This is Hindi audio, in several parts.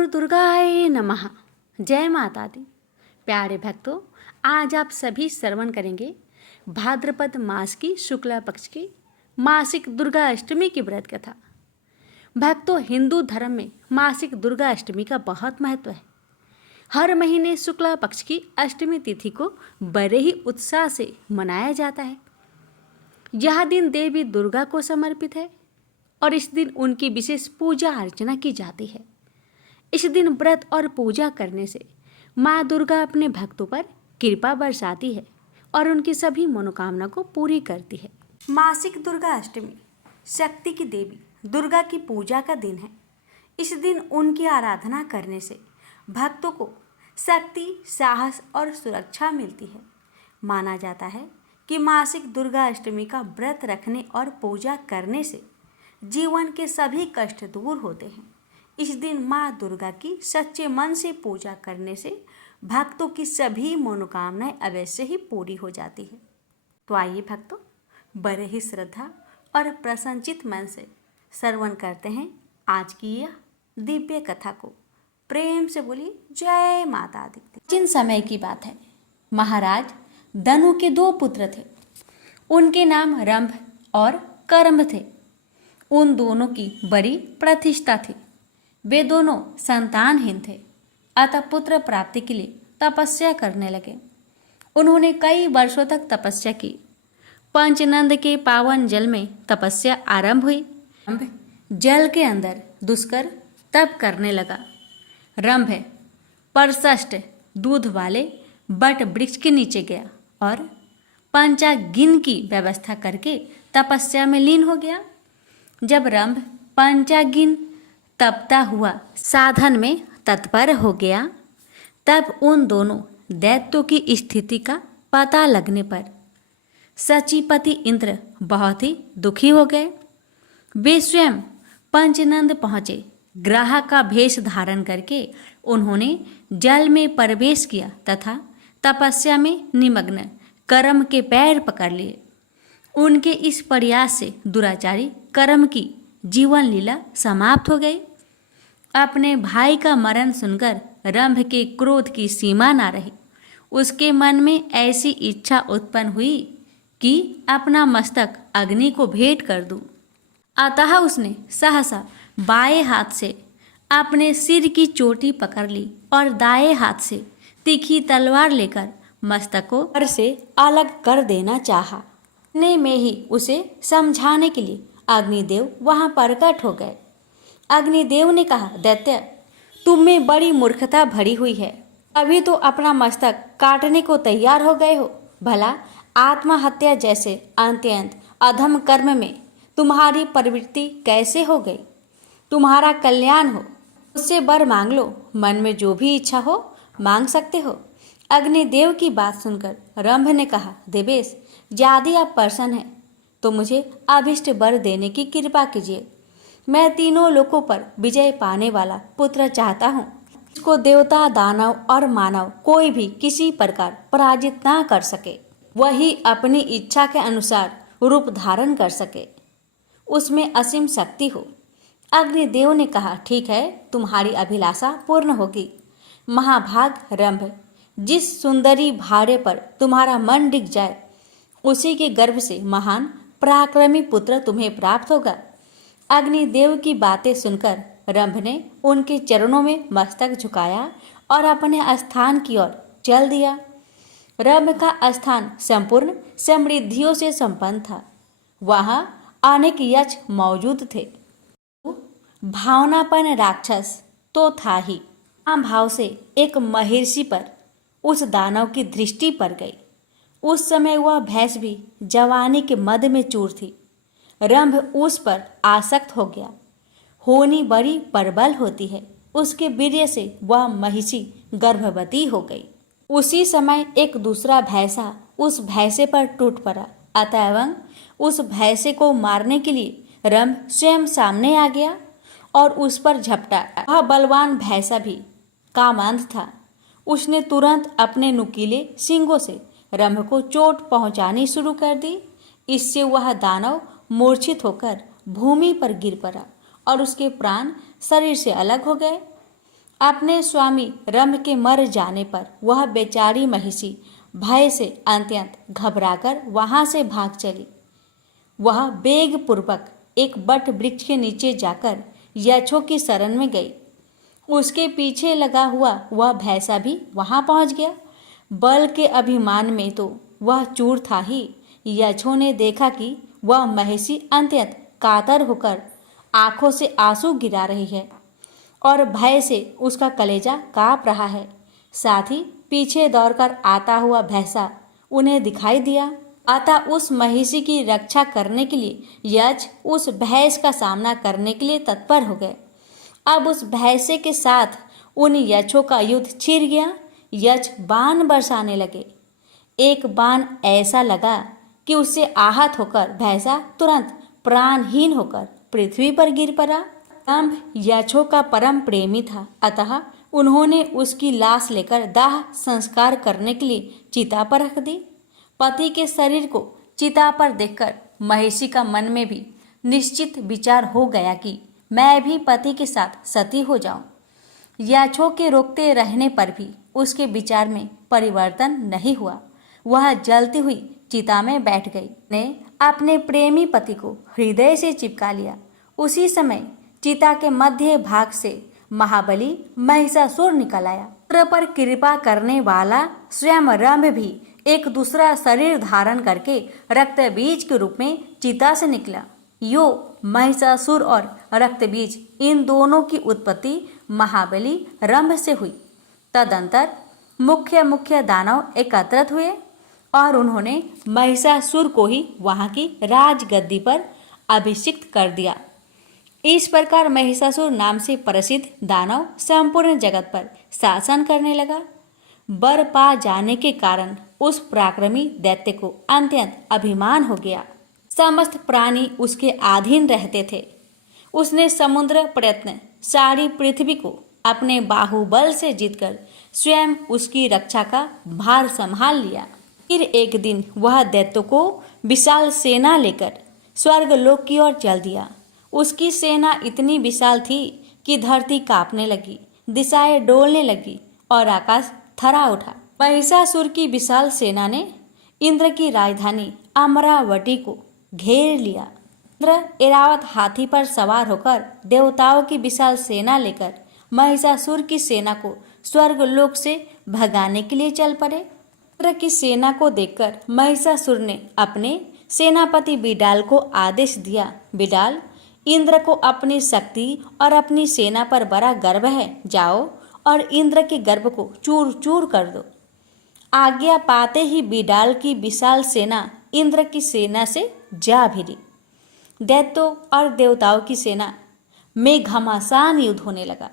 गुरु दुर्गाय नमः। जय माता दी। प्यारे भक्तों, आज आप सभी श्रवण करेंगे भाद्रपद मास की शुक्ला पक्ष की मासिक दुर्गा अष्टमी की व्रत कथा। भक्तों, हिंदू धर्म में मासिक दुर्गा अष्टमी का बहुत महत्व है। हर महीने शुक्ला पक्ष की अष्टमी तिथि को बड़े ही उत्साह से मनाया जाता है। यह दिन देवी दुर्गा को समर्पित है और इस दिन उनकी विशेष पूजा अर्चना की जाती है। इस दिन व्रत और पूजा करने से माँ दुर्गा अपने भक्तों पर कृपा बरसाती है और उनकी सभी मनोकामना को पूरी करती है। मासिक दुर्गा अष्टमी शक्ति की देवी दुर्गा की पूजा का दिन है। इस दिन उनकी आराधना करने से भक्तों को शक्ति, साहस और सुरक्षा मिलती है। माना जाता है कि मासिक दुर्गा अष्टमी का व्रत रखने और पूजा करने से जीवन के सभी कष्ट दूर होते हैं। इस दिन माँ दुर्गा की सच्चे मन से पूजा करने से भक्तों की सभी मनोकामनाएं अवश्य ही पूरी हो जाती है। तो आइए भक्तों, बड़े ही श्रद्धा और प्रसन्नचित मन से श्रवण करते हैं आज की यह दिव्य कथा को। प्रेम से बोलिए जय माता दी। प्राचीन समय की बात है। महाराज धनु के 2 पुत्र थे। उनके नाम रंभ और करम्भ थे। उन दोनों की बड़ी प्रतिष्ठा थी। वे दोनों संतानहीन थे, अतः पुत्र प्राप्ति के लिए तपस्या करने लगे। उन्होंने कई वर्षों तक तपस्या की। पंचनंद के पावन जल में तपस्या आरंभ हुई। रंभ जल के अंदर दुष्कर तप करने लगा। रंभ परसष्ट दूध वाले बट वृक्ष के नीचे गया और पंचागिन की व्यवस्था करके तपस्या में लीन हो गया। जब रंभ पंचागिन तपता हुआ साधन में तत्पर हो गया, तब उन दोनों दैत्यों की स्थिति का पता लगने पर सचीपति इंद्र बहुत ही दुखी हो गए। वे स्वयं पंचनंद पहुँचे। ग्राह का भेष धारण करके उन्होंने जल में प्रवेश किया तथा तपस्या में निमग्न करम के पैर पकड़ लिए। उनके इस प्रयास से दुराचारी करम की जीवन लीला समाप्त हो गई। अपने भाई का मरण सुनकर रंभ के क्रोध की सीमा ना रही। उसके मन में ऐसी इच्छा उत्पन्न हुई कि अपना मस्तक अग्नि को भेंट कर दूं। अतः उसने सहसा बाएं हाथ से अपने सिर की चोटी पकड़ ली और दाएं हाथ से तीखी तलवार लेकर मस्तक को पर से अलग कर देना चाहा। इतने में ही उसे समझाने के लिए अग्निदेव वहां प्रकट हो गए। अग्निदेव ने कहा, दैत्य, तुम में बड़ी मूर्खता भरी हुई है। अभी तो अपना मस्तक काटने को तैयार हो गए हो। भला आत्महत्या जैसे अत्यंत अधम कर्म में तुम्हारी प्रवृत्ति कैसे हो गई? तुम्हारा कल्याण हो, उससे वर मांग लो। मन में जो भी इच्छा हो मांग सकते हो। अग्निदेव की बात सुनकर रंभ ने कहा, देवेश, यदि आप प्रसन्न हैं तो मुझे अभिष्ट वर देने की कृपा कीजिए। मैं तीनों लोकों पर विजय पाने वाला पुत्र चाहता हूँ, इसको देवता, दानव और मानव कोई भी किसी प्रकार पराजित ना कर सके। वही अपनी इच्छा के अनुसार रूप धारण कर सके, उसमें असीम शक्ति हो। अग्निदेव ने कहा, ठीक है, तुम्हारी अभिलाषा पूर्ण होगी। महाभाग रंभ, जिस सुंदरी भार्य पर तुम्हारा मन टिक जाए उसी के गर्भ से महान पराक्रमी पुत्र तुम्हें प्राप्त होगा। अग्निदेव की बातें सुनकर रंभ ने उनके चरणों में मस्तक झुकाया और अपने स्थान की ओर चल दिया। रंभ का स्थान संपूर्ण समृद्धियों से संपन्न था। वहां अनेक यक्ष मौजूद थे। भावनापन राक्षस तो था ही। भाव से एक महर्षि पर उस दानव की दृष्टि पड़ गई। उस समय वह भैंस भी जवानी के मद में चूर थी। रंभ उस पर आसक्त हो गया। होनी बड़ी प्रबल होती है। उसके वीर्य से वह महिषी गर्भवती हो गई। उसी समय एक दूसरा भैंसा उस भैंसे पर टूट पड़ा। अतएव उस भैंसे को मारने के लिए रंभ स्वयं सामने आ गया और उस पर झपटा। वह बलवान भैंसा भी कामांध था। उसने तुरंत अपने नुकीले सींगों से रंभ को चोट पहुंचानी शुरू कर दी। इससे वह दानव मूर्छित होकर भूमि पर गिर पड़ा और उसके प्राण शरीर से अलग हो गए। अपने स्वामी रंभ के मर जाने पर वह बेचारी महिषी भय से अत्यंत घबराकर वहां से भाग चली। वह वेग पूर्वक एक बट वृक्ष के नीचे जाकर यक्षों की शरण में गई। उसके पीछे लगा हुआ वह भैंसा भी वहां पहुंच गया। बल के अभिमान में तो वह चूर था ही। यक्षों ने देखा कि वह महिषी अत्यंत कातर होकर आंखों से आंसू गिरा रही है और भय से उसका कलेजा कांप रहा है। साथ ही पीछे दौड़कर आता हुआ भैंसा उन्हें दिखाई दिया। अतः उस महिषी की रक्षा करने के लिए यक्ष उस भैंस का सामना करने के लिए तत्पर हो गए। अब उस भैंसे के साथ उन यक्षों का युद्ध छिड़ गया। यक्ष बाण बरसाने लगे। एक बाण ऐसा लगा कि उससे आहत होकर भैंसा तुरंत प्राणहीन होकर पृथ्वी पर गिर पड़ा। रंभ यक्षों का परम प्रेमी था, अतः उन्होंने उसकी लाश लेकर दाह संस्कार करने के लिए चिता पर रख दी। पति के शरीर को चिता पर देखकर महिषी का मन में भी निश्चित विचार हो गया कि मैं भी पति के साथ सती हो जाऊं। यक्षों के रोकते रहने पर भी उसके विचार में परिवर्तन नहीं हुआ। वह जलती हुई चिता में बैठ गई। ने अपने प्रेमी पति को हृदय से चिपका लिया। उसी समय चिता के मध्य भाग से महाबली महिषासुर निकल आया। पुत्र पर कृपा करने वाला स्वयं रंभ भी एक दूसरा शरीर धारण करके रक्त बीज के रूप में चिता से निकला। यो महिषासुर और रक्त बीज, इन दोनों की उत्पत्ति महाबली रंभ से हुई। तदंतर मुख्य दानव एकत्रित हुए और उन्होंने महिषासुर को ही वहां की राजगद्दी पर अभिषिक्त कर दिया। इस प्रकार महिषासुर नाम से प्रसिद्ध दानव संपूर्ण जगत पर शासन करने लगा। वर पा जाने के कारण उस पराक्रमी दैत्य को अत्यंत अभिमान हो गया। समस्त प्राणी उसके अधीन रहते थे। उसने समुद्र प्रयत्न सारी पृथ्वी को अपने बाहुबल से जीतकर स्वयं उसकी रक्षा का भार संभाल लिया। फिर एक दिन वह दैत्यों को विशाल सेना लेकर स्वर्गलोक की ओर चल दिया। उसकी सेना इतनी विशाल थी कि धरती कांपने लगी, दिशाएं डोलने लगी और आकाश थरा उठा। महिषासुर की विशाल सेना ने इंद्र की राजधानी अमरावती को घेर लिया। इंद्र ऐरावत हाथी पर सवार होकर देवताओं की विशाल सेना लेकर महिषासुर की सेना को स्वर्गलोक से भगाने के लिए चल पड़े। इंद्र की सेना को देखकर महिषासुर ने अपने सेनापति बिडाल को आदेश दिया, बिडाल, इंद्र को अपनी शक्ति और अपनी सेना पर बड़ा गर्व है, जाओ और इंद्र के गर्व को चूर चूर कर दो। आज्ञा पाते ही बिडाल की विशाल सेना इंद्र की सेना से जा भिड़ी। दैत्यों और देवताओं की सेना में घमासान युद्ध होने लगा।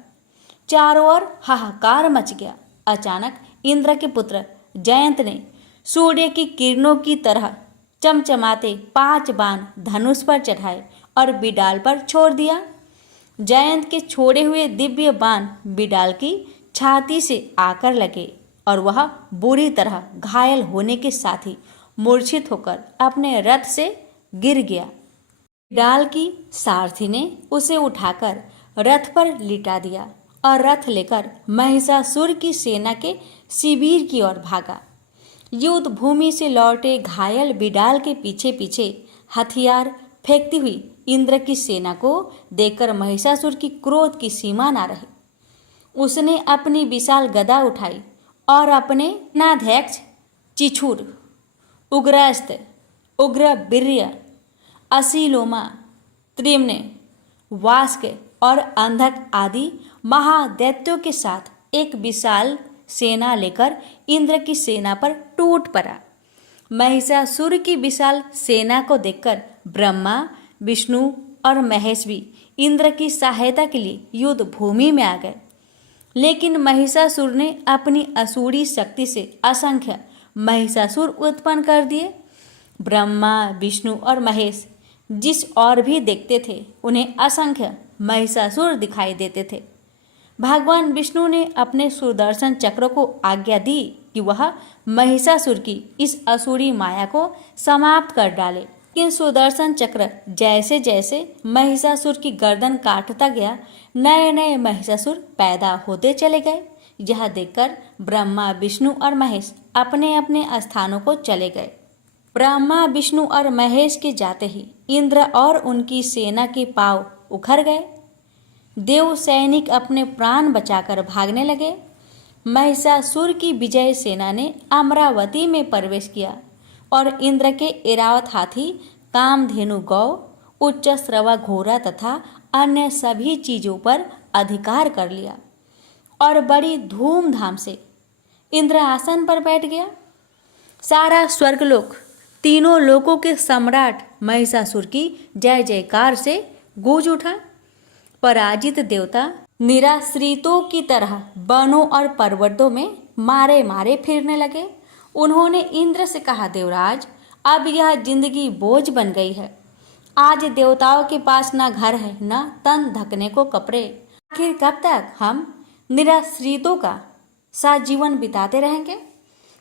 चारों ओर हाहाकार मच गया। अचानक इंद्र के पुत्र जयंत ने सूर्य की किरणों की तरह चमचमाते 5 बाण धनुष पर चढ़ाए और बिडाल पर छोड़ दिया। जयंत के छोड़े हुए दिव्य बाण बिडाल की छाती से आकर लगे और वह बुरी तरह घायल होने के साथ ही मूर्छित होकर अपने रथ से गिर गया। बिडाल की सारथी ने उसे उठाकर रथ पर लिटा दिया और रथ लेकर महिषासुर की सेना के शिविर की ओर भागा। युद्ध भूमि से लौटे घायल बिडाल के पीछे पीछे हथियार फेंकती हुई इंद्र की सेना को देखकर महिषासुर की क्रोध की सीमा न रही। उसने अपनी विशाल गदा उठाई और अपने सेनाध्यक्ष चिछुर, उग्रस्त्र, उग्रवीर्य, असीलोमा, त्रिम्न, वास्क और अंधक आदि महादैत्यों के साथ एक विशाल सेना लेकर इंद्र की सेना पर टूट पड़ा। महिषासुर की विशाल सेना को देखकर ब्रह्मा, विष्णु और महेश भी इंद्र की सहायता के लिए युद्ध भूमि में आ गए। लेकिन महिषासुर ने अपनी असुरी शक्ति से असंख्य महिषासुर उत्पन्न कर दिए। ब्रह्मा, विष्णु और महेश जिस और भी देखते थे उन्हें असंख्य महिषासुर दिखाई देते थे। भगवान विष्णु ने अपने सुदर्शन चक्र को आज्ञा दी कि वह महिषासुर की इस असुरी माया को समाप्त कर डाले। लेकिन सुदर्शन चक्र जैसे जैसे महिषासुर की गर्दन काटता गया, नए नए महिषासुर पैदा होते चले गए। यह देखकर ब्रह्मा, विष्णु और महेश अपने अपने स्थानों को चले गए। ब्रह्मा, विष्णु और महेश के जाते ही इंद्र और उनकी सेना के पांव उखड़ गए। देव सैनिक अपने प्राण बचाकर भागने लगे। महिषासुर की विजय सेना ने अमरावती में प्रवेश किया और इंद्र के ऐरावत हाथी, कामधेनु गौ, उच्च श्रवा घोड़ा तथा अन्य सभी चीजों पर अधिकार कर लिया और बड़ी धूमधाम से इंद्र आसन पर बैठ गया। सारा स्वर्गलोक, तीनों लोकों के सम्राट महिषासुर की जय जयकार से गूंज उठा। पराजित देवता निराश्रितों की तरह वनों और पर्वतों में मारे मारे फिरने लगे। उन्होंने इंद्र से कहा, देवराज, अब यह जिंदगी बोझ बन गई है। आज देवताओं के पास न घर है, न तन ढकने को कपड़े। आखिर कब तक हम निराश्रितों का साथ जीवन बिताते रहेंगे?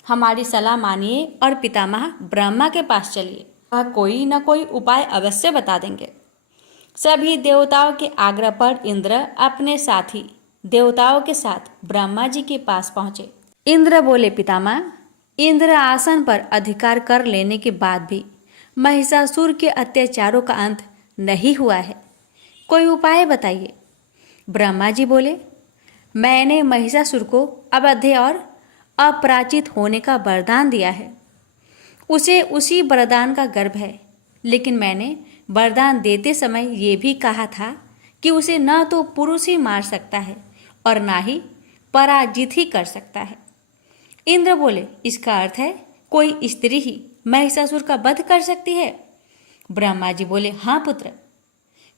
हमारी सलाह मानिए और पितामह ब्रह्मा के पास चलिए, वह कोई न कोई उपाय अवश्य बता देंगे। सभी देवताओं के आग्रह पर इंद्र अपने साथी देवताओं के साथ ब्रह्मा जी के पास पहुंचे। इंद्र बोले, पितामह, इंद्र आसन पर अधिकार कर लेने के बाद भी महिषासुर के अत्याचारों का अंत नहीं हुआ है, कोई उपाय बताइए। ब्रह्मा जी बोले, मैंने महिषासुर को अवध्य और अपराजित होने का वरदान दिया है। उसे उसी वरदान का गर्व है, लेकिन मैंने वरदान देते समय ये भी कहा था कि उसे न तो पुरुष ही मार सकता है और ना ही पराजित ही कर सकता है। इंद्र बोले, इसका अर्थ है कोई स्त्री ही महिषासुर का वध कर सकती है? ब्रह्मा जी बोले, हाँ पुत्र,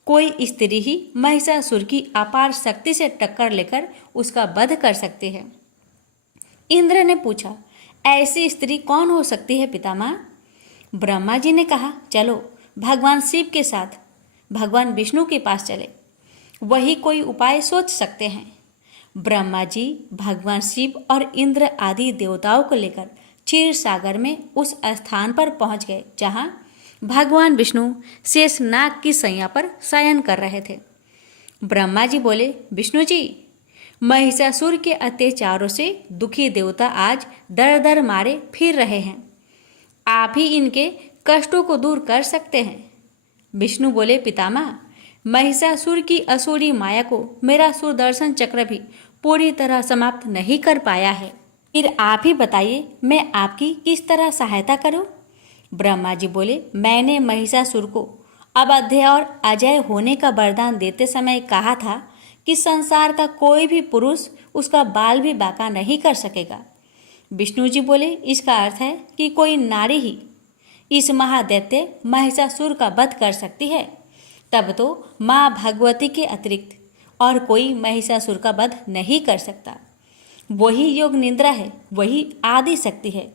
कोई स्त्री ही महिषासुर की अपार शक्ति से टक्कर लेकर उसका वध कर सकती है। इंद्र ने पूछा, ऐसी स्त्री कौन हो सकती है पितामह? ब्रह्मा जी ने कहा, चलो भगवान शिव के साथ भगवान विष्णु के पास चले, वही कोई उपाय सोच सकते हैं। ब्रह्मा जी भगवान शिव और इंद्र आदि देवताओं को लेकर क्षीर सागर में उस स्थान पर पहुंच गए जहां भगवान विष्णु शेषनाग की सैया पर शयन कर रहे थे। ब्रह्मा जी बोले, विष्णु जी, महिषासुर के अत्याचारों से दुखी देवता आज दर दर मारे फिर रहे हैं, आप ही इनके कष्टों को दूर कर सकते हैं। विष्णु बोले, पितामह, महिषासुर की असुरी माया को मेरा सुदर्शन चक्र भी पूरी तरह समाप्त नहीं कर पाया है। फिर आप ही बताइए, मैं आपकी किस तरह सहायता करूं? ब्रह्मा जी बोले, मैंने महिषासुर को अवध्य और अजय होने का वरदान देते समय कहा था कि संसार का कोई भी पुरुष उसका बाल भी बांका नहीं कर सकेगा। विष्णु जी बोले, इसका अर्थ है कि कोई नारी ही इस महादैत्य महिषासुर का वध कर सकती है। तब तो माँ भगवती के अतिरिक्त और कोई महिषासुर का वध नहीं कर सकता। वही योग निद्रा है, वही आदि शक्ति है।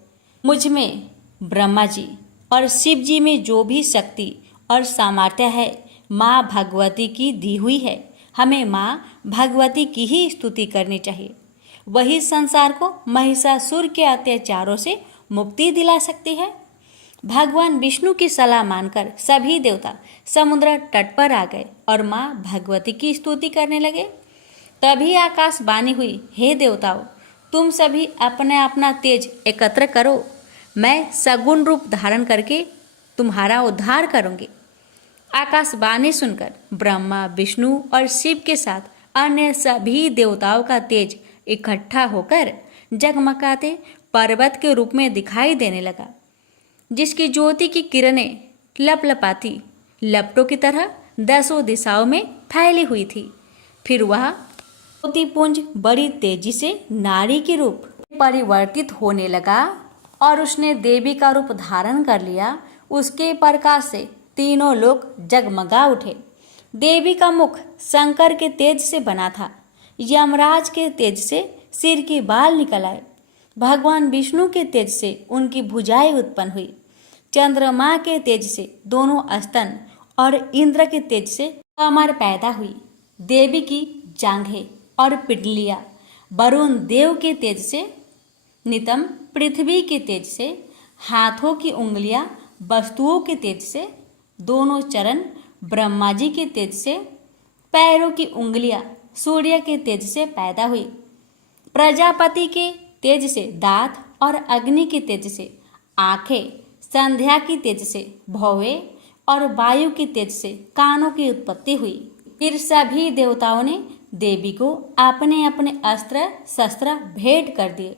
मुझ में, ब्रह्मा जी और शिव जी में जो भी शक्ति और सामर्थ्य है, माँ भगवती की दी हुई है। हमें माँ भगवती की ही स्तुति करनी चाहिए। वही संसार को महिषासुर के अत्याचारों से मुक्ति दिला सकती है। भगवान विष्णु की सलाह मानकर सभी देवता समुद्र तट पर आ गए और माँ भगवती की स्तुति करने लगे। तभी आकाशवाणी हुई, हे देवताओं, तुम सभी अपना अपना तेज एकत्र करो, मैं सगुण रूप धारण करके तुम्हारा उद्धार करूंगी। आकाशवाणी सुनकर ब्रह्मा, विष्णु और शिव के साथ अन्य सभी देवताओं का तेज इकट्ठा होकर जगमगाते पर्वत के रूप में दिखाई देने लगा, जिसकी ज्योति की किरणें लपलपाती लपटों की तरह दसों दिशाओं में फैली हुई थी। फिर वह ज्योतिपुंज बड़ी तेजी से नारी के रूप परिवर्तित होने लगा और उसने देवी का रूप धारण कर लिया। उसके प्रकाश से तीनों लोग जगमगा उठे। देवी का मुख शंकर के तेज से बना था। यमराज के तेज से सिर के बाल निकल आए। भगवान विष्णु के तेज से उनकी भुजाएं उत्पन्न हुई। चंद्रमा के तेज से दोनों स्तन और इंद्र के तेज से कमर पैदा हुई। देवी की जांघें और पिंडलियां वरुण देव के तेज से, नितंब पृथ्वी के तेज से, हाथों की उंगलियां वस्तुओं के तेज से, दोनों चरण ब्रह्मा जी के तेज से, पैरों की उंगलियां सूर्य के तेज से पैदा हुई। प्रजापति के तेज से दांत और अग्नि के तेज से आंखें, संध्या की तेज से भौवें और वायु की तेज से कानों की उत्पत्ति हुई। फिर सभी देवताओं ने देवी को अपने अपने अस्त्र शस्त्र भेंट कर दिए।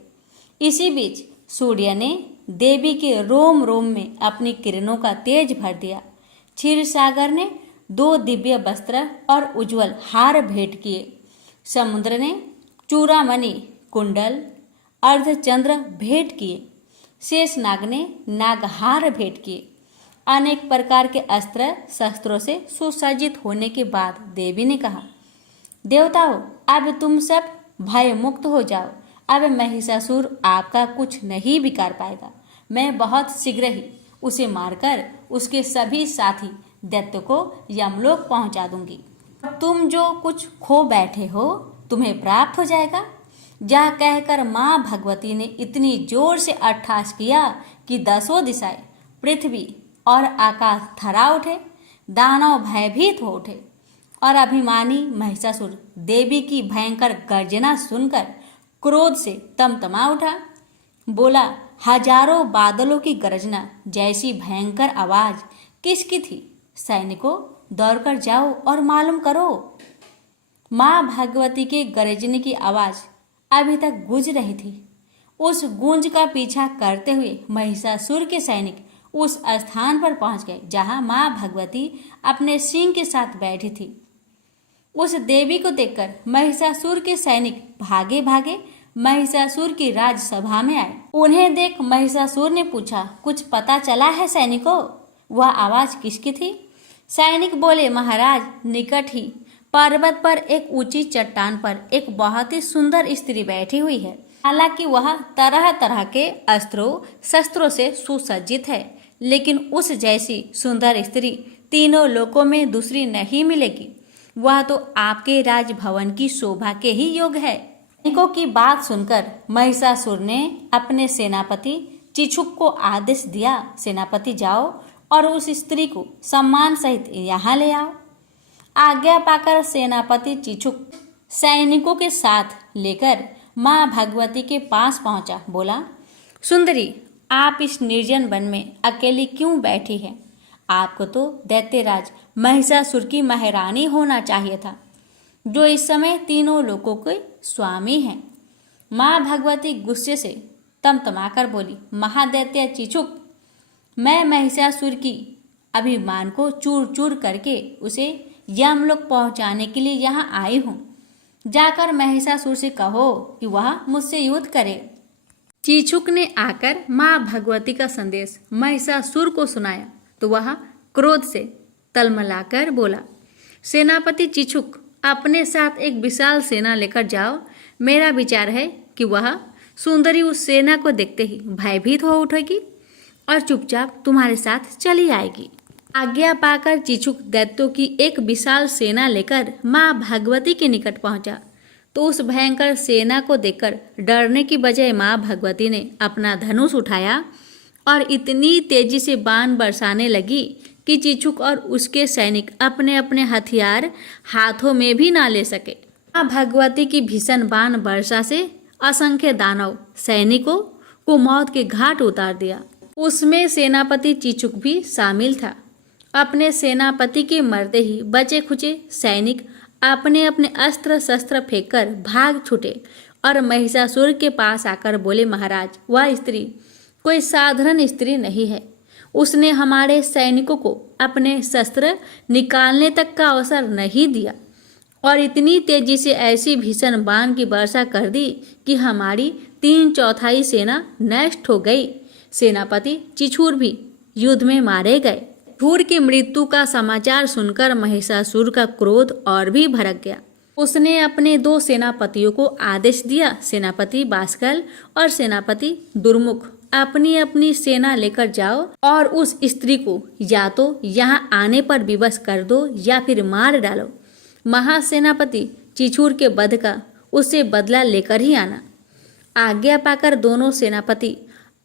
इसी बीच सूर्य ने देवी के रोम रोम में अपनी किरणों का तेज भर दिया। क्षीर सागर ने 2 दिव्य वस्त्र और उज्जवल हार भेंट किए। समुद्र ने चूड़ामणि, कुंडल, अर्धचंद्र भेंट किए। शेषनाग ने नागहार भेंट किए। अनेक प्रकार के अस्त्र शस्त्रों से सुसज्जित होने के बाद देवी ने कहा, देवताओं, अब तुम सब भय मुक्त हो जाओ। अब महिषासुर आपका कुछ नहीं बिगाड़ पाएगा। मैं बहुत शीघ्र ही उसे मारकर उसके सभी साथी दैत्य को यमलोक पहुंचा दूंगी। तुम जो कुछ खो बैठे हो तुम्हें प्राप्त हो जाएगा। यह कहकर माँ भगवती ने इतनी जोर से अट्टहास किया कि 10 दिशाएं, पृथ्वी और आकाश थर्रा उठे। दानव भयभीत हो उठे और अभिमानी महिषासुर देवी की भयंकर गर्जना सुनकर क्रोध से तमतमा उठा। बोला, हजारों बादलों की गर्जना जैसी भयंकर आवाज किसकी थी? सैनिकों, दौड़कर जाओ और मालूम करो। माँ भगवती के गरजने की आवाज अभी तक गूंज रही थी। उस गूंज का पीछा करते हुए महिषासुर के सैनिक उस स्थान पर पहुंच गए जहां माँ भगवती अपने सिंह के साथ बैठी थी। उस देवी को देखकर महिषासुर के सैनिक भागे भागे महिषासुर की राजसभा में आए। उन्हें देख महिषासुर ने पूछा, कुछ पता चला है सैनिकों? वह आवाज किसकी थी? सैनिक बोले, महाराज, निकट ही पर्वत पर एक ऊंची चट्टान पर एक बहुत ही सुंदर स्त्री बैठी हुई है। हालांकि वह तरह तरह के अस्त्रों शस्त्रों से सुसज्जित है, लेकिन उस जैसी सुंदर स्त्री तीनों लोकों में दूसरी नहीं मिलेगी। वह तो आपके राजभवन की शोभा के ही योग है। सैनिकों की बात सुनकर महिषासुर ने अपने सेनापति चिछुक को आदेश दिया, सेनापति जाओ और उस स्त्री को सम्मान सहित यहाँ ले आओ। आज्ञा पाकर सेनापति चिछुक सैनिकों के साथ लेकर माँ भगवती के पास पहुंचा। बोला, सुंदरी, आप इस निर्जन वन में अकेली क्यों बैठी हैं? आपको तो दैत्यराज महिषासुर की महारानी होना चाहिए था, जो इस समय तीनों लोकों के स्वामी हैं। माँ भगवती गुस्से से तमतमाकर बोली, महादैत्य चिछुक, मैं महिषासुर की अभिमान को चूर चूर करके उसे यमलोक पहुंचाने के लिए यहाँ आई हूँ। जाकर महिषासुर से कहो कि वह मुझसे युद्ध करे। चिछुक ने आकर माँ भगवती का संदेश महिषासुर को सुनाया तो वह क्रोध से तलमलाकर बोला, सेनापति चिछुक, अपने साथ एक विशाल सेना लेकर जाओ। मेरा विचार है कि वह सुंदरी उस सेना को देखते ही भयभीत हो उठेगी और चुपचाप तुम्हारे साथ चली आएगी। आज्ञा पाकर चिछुक दैत्यों की एक विशाल सेना लेकर माँ भगवती के निकट पहुंचा तो उस भयंकर सेना को देखकर डरने की बजाय माँ भगवती ने अपना धनुष उठाया और इतनी तेजी से बाण बरसाने लगी कि चिछुक और उसके सैनिक अपने अपने हथियार हाथों में भी ना ले सके। माँ भगवती की भीषण बाण वर्षा से असंख्य दानव सैनिकों को मौत के घाट उतार दिया। उसमें सेनापति चिछुक भी शामिल था। अपने सेनापति के मरते ही बचे खुचे सैनिक अपने अपने अस्त्र शस्त्र फेंककर भाग छूटे और महिषासुर के पास आकर बोले, महाराज, वह स्त्री कोई साधारण स्त्री नहीं है। उसने हमारे सैनिकों को अपने शस्त्र निकालने तक का अवसर नहीं दिया और इतनी तेजी से ऐसी भीषण बाण की वर्षा कर दी कि हमारी 3/4 सेना नष्ट हो गई। सेनापति चिछुर भी युद्ध में मारे गए। चिछुर की मृत्यु का समाचार सुनकर महिषासुर का क्रोध और भी भड़क गया। उसने अपने 2 सेनापतियों को आदेश दिया, सेनापति बाष्कल और सेनापति दुर्मुख, अपनी अपनी सेना लेकर जाओ और उस स्त्री को या तो यहाँ आने पर विवश कर दो या फिर मार डालो। महासेनापति चिछुर के वध का उससे बदला लेकर ही आना। आज्ञा पाकर दोनों सेनापति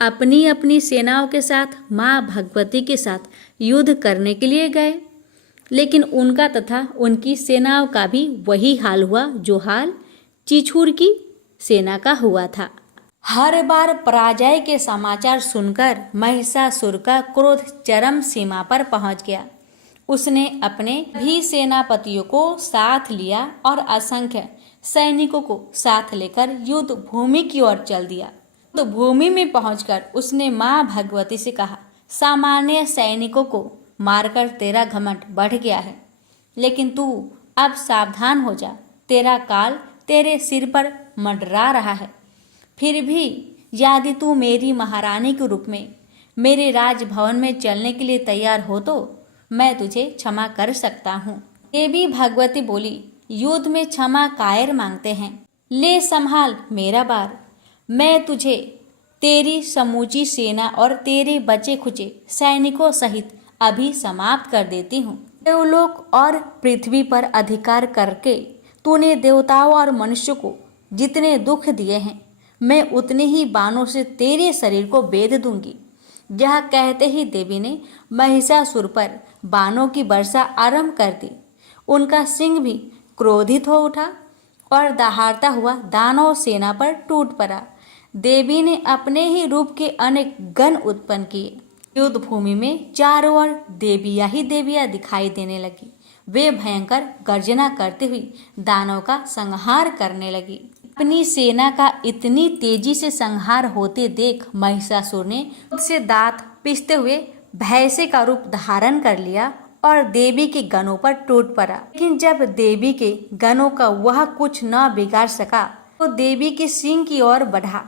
अपनी अपनी सेनाओं के साथ माँ भगवती के साथ युद्ध करने के लिए गए, लेकिन उनका तथा उनकी सेनाओं का भी वही हाल हुआ जो हाल चिछूर की सेना का हुआ था। हर बार पराजय के समाचार सुनकर महिषासुर का क्रोध चरम सीमा पर पहुंच गया। उसने अपने भी सेनापतियों को साथ लिया और असंख्य सैनिकों को साथ लेकर युद्ध भूमि की ओर चल दिया। तो भूमि में पहुंचकर उसने माँ भगवती से कहा, सामान्य सैनिकों को मारकर तेरा घमंड बढ़ गया है, लेकिन तू अब सावधान हो जा, तेरा काल तेरे सिर पर मंडरा रहा है। फिर भी यदि तू मेरी महारानी के रूप में मेरे राजभवन में चलने के लिए तैयार हो तो मैं तुझे क्षमा कर सकता हूँ। देवी भगवती बोली, युद्ध में क्षमा कायर मांगते हैं, ले संभाल मेरा बार। मैं तुझे तेरी समूची सेना और तेरे बचे खुचे सैनिकों सहित अभी समाप्त कर देती हूँ। देवलोक और पृथ्वी पर अधिकार करके तूने देवताओं और मनुष्यों को जितने दुख दिए हैं, मैं उतने ही बाणों से तेरे शरीर को बेध दूंगी। यह कहते ही देवी ने महिषासुर पर बाणों की वर्षा आरंभ कर दी। उनका सिंह भी क्रोधित हो उठा और दहाड़ता हुआ दानव सेना पर टूट पड़ा। देवी ने अपने ही रूप के अनेक गण उत्पन्न किए। युद्ध भूमि में चारों ओर देवियां ही देवियां दिखाई देने लगी। वे भयंकर गर्जना करते हुए दानव का संहार करने लगी। अपनी सेना का इतनी तेजी से संहार होते देख महिषासुर ने उससे दांत पीसते हुए भैंसे का रूप धारण कर लिया और देवी के गणों पर टूट पड़ा। लेकिन जब देवी के गणों का वह कुछ न बिगाड़ सका तो देवी के सिंह की ओर बढ़ा।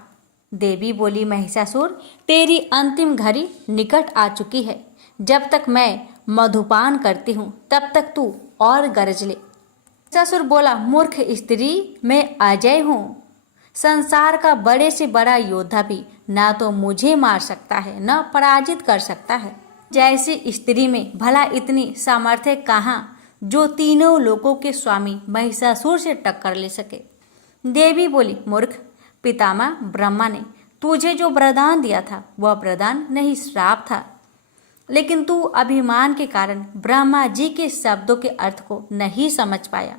देवी बोली, महिषासुर, तेरी अंतिम घड़ी निकट आ चुकी है। जब तक मैं मधुपान करती हूँ तब तक तू और गरज ले। महिषासुर बोला, मूर्ख स्त्री, मैं अजय हूँ। संसार का बड़े से बड़ा योद्धा भी ना तो मुझे मार सकता है न पराजित कर सकता है। जैसी स्त्री में भला इतनी सामर्थ्य कहाँ जो तीनों लोकों के स्वामी महिषासुर से टक्कर ले सके। देवी बोली, मूर्ख, पितामह ब्रह्मा ने तुझे जो वरदान दिया था वह वरदान नहीं, श्राप था। लेकिन तू अभिमान के कारण ब्रह्मा जी के शब्दों के अर्थ को नहीं समझ पाया।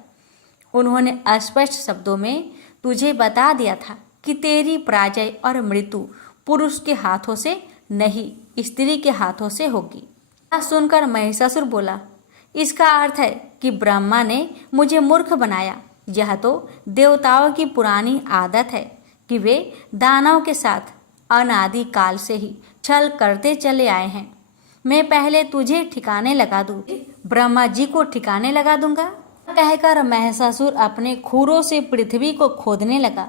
उन्होंने स्पष्ट शब्दों में तुझे बता दिया था कि तेरी पराजय और मृत्यु पुरुष के हाथों से नहीं, स्त्री के हाथों से होगी। यह सुनकर महिषासुर बोला, इसका अर्थ है कि ब्रह्मा ने मुझे मूर्ख बनाया। यह तो देवताओं की पुरानी आदत है कि वे दानव के साथ अनादि काल से ही छल करते चले आए हैं। मैं पहले तुझे ठिकाने लगा दूं, ब्रह्मा जी को ठिकाने लगा दूंगा। कहकर महिषासुर अपने खुरों से पृथ्वी को खोदने लगा।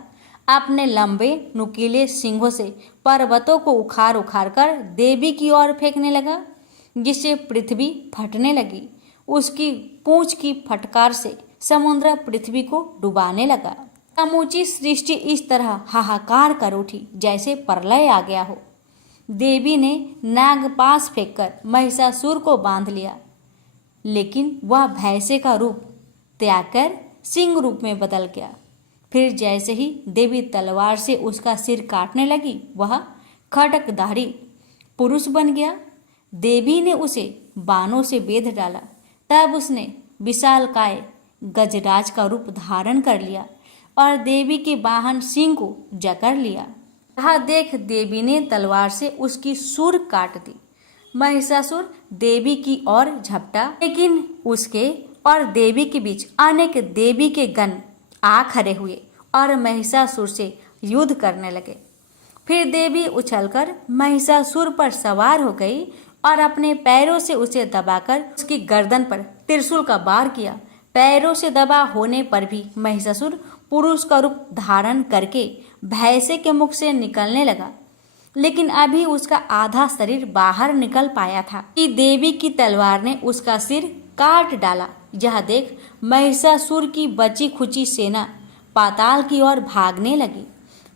अपने लंबे नुकीले सिंगों से पर्वतों को उखाड़ उखाड़ कर देवी की ओर फेंकने लगा, जिससे पृथ्वी फटने लगी। उसकी पूंछ की फटकार से समुद्र पृथ्वी को डुबाने लगा। समूची सृष्टि इस तरह हाहाकार कर उठी जैसे प्रलय आ गया हो। देवी ने नागपाश फेंककर महिषासुर को बांध लिया, लेकिन वह भैंसे का रूप त्याग कर सिंह रूप में बदल गया। फिर जैसे ही देवी तलवार से उसका सिर काटने लगी, वह खड्गधारी पुरुष बन गया। देवी ने उसे बाणों से बेध डाला। तब उसने विशालकाय गजराज का रूप धारण कर लिया और देवी के वाहन सिंह को जकड़ लिया। यह देख देवी ने तलवार से उसकी सूर काट दी। महिषासुर देवी की ओर झपटा, लेकिन उसके और देवी के बीच अनेक देवी के गण आ खड़े हुए और महिषासुर से युद्ध करने लगे। फिर देवी उछलकर महिषासुर पर सवार हो गई और अपने पैरों से उसे दबाकर उसकी गर्दन पर त्रिशूल का वार किया। पैरों से दबा होने पर भी महिषासुर पुरुष का रूप धारण करके भैंसे के मुख से निकलने लगा, लेकिन अभी उसका आधा शरीर बाहर निकल पाया था कि देवी की तलवार ने उसका सिर काट डाला। यह देख महिषासुर की बची खुची सेना पाताल की ओर भागने लगी।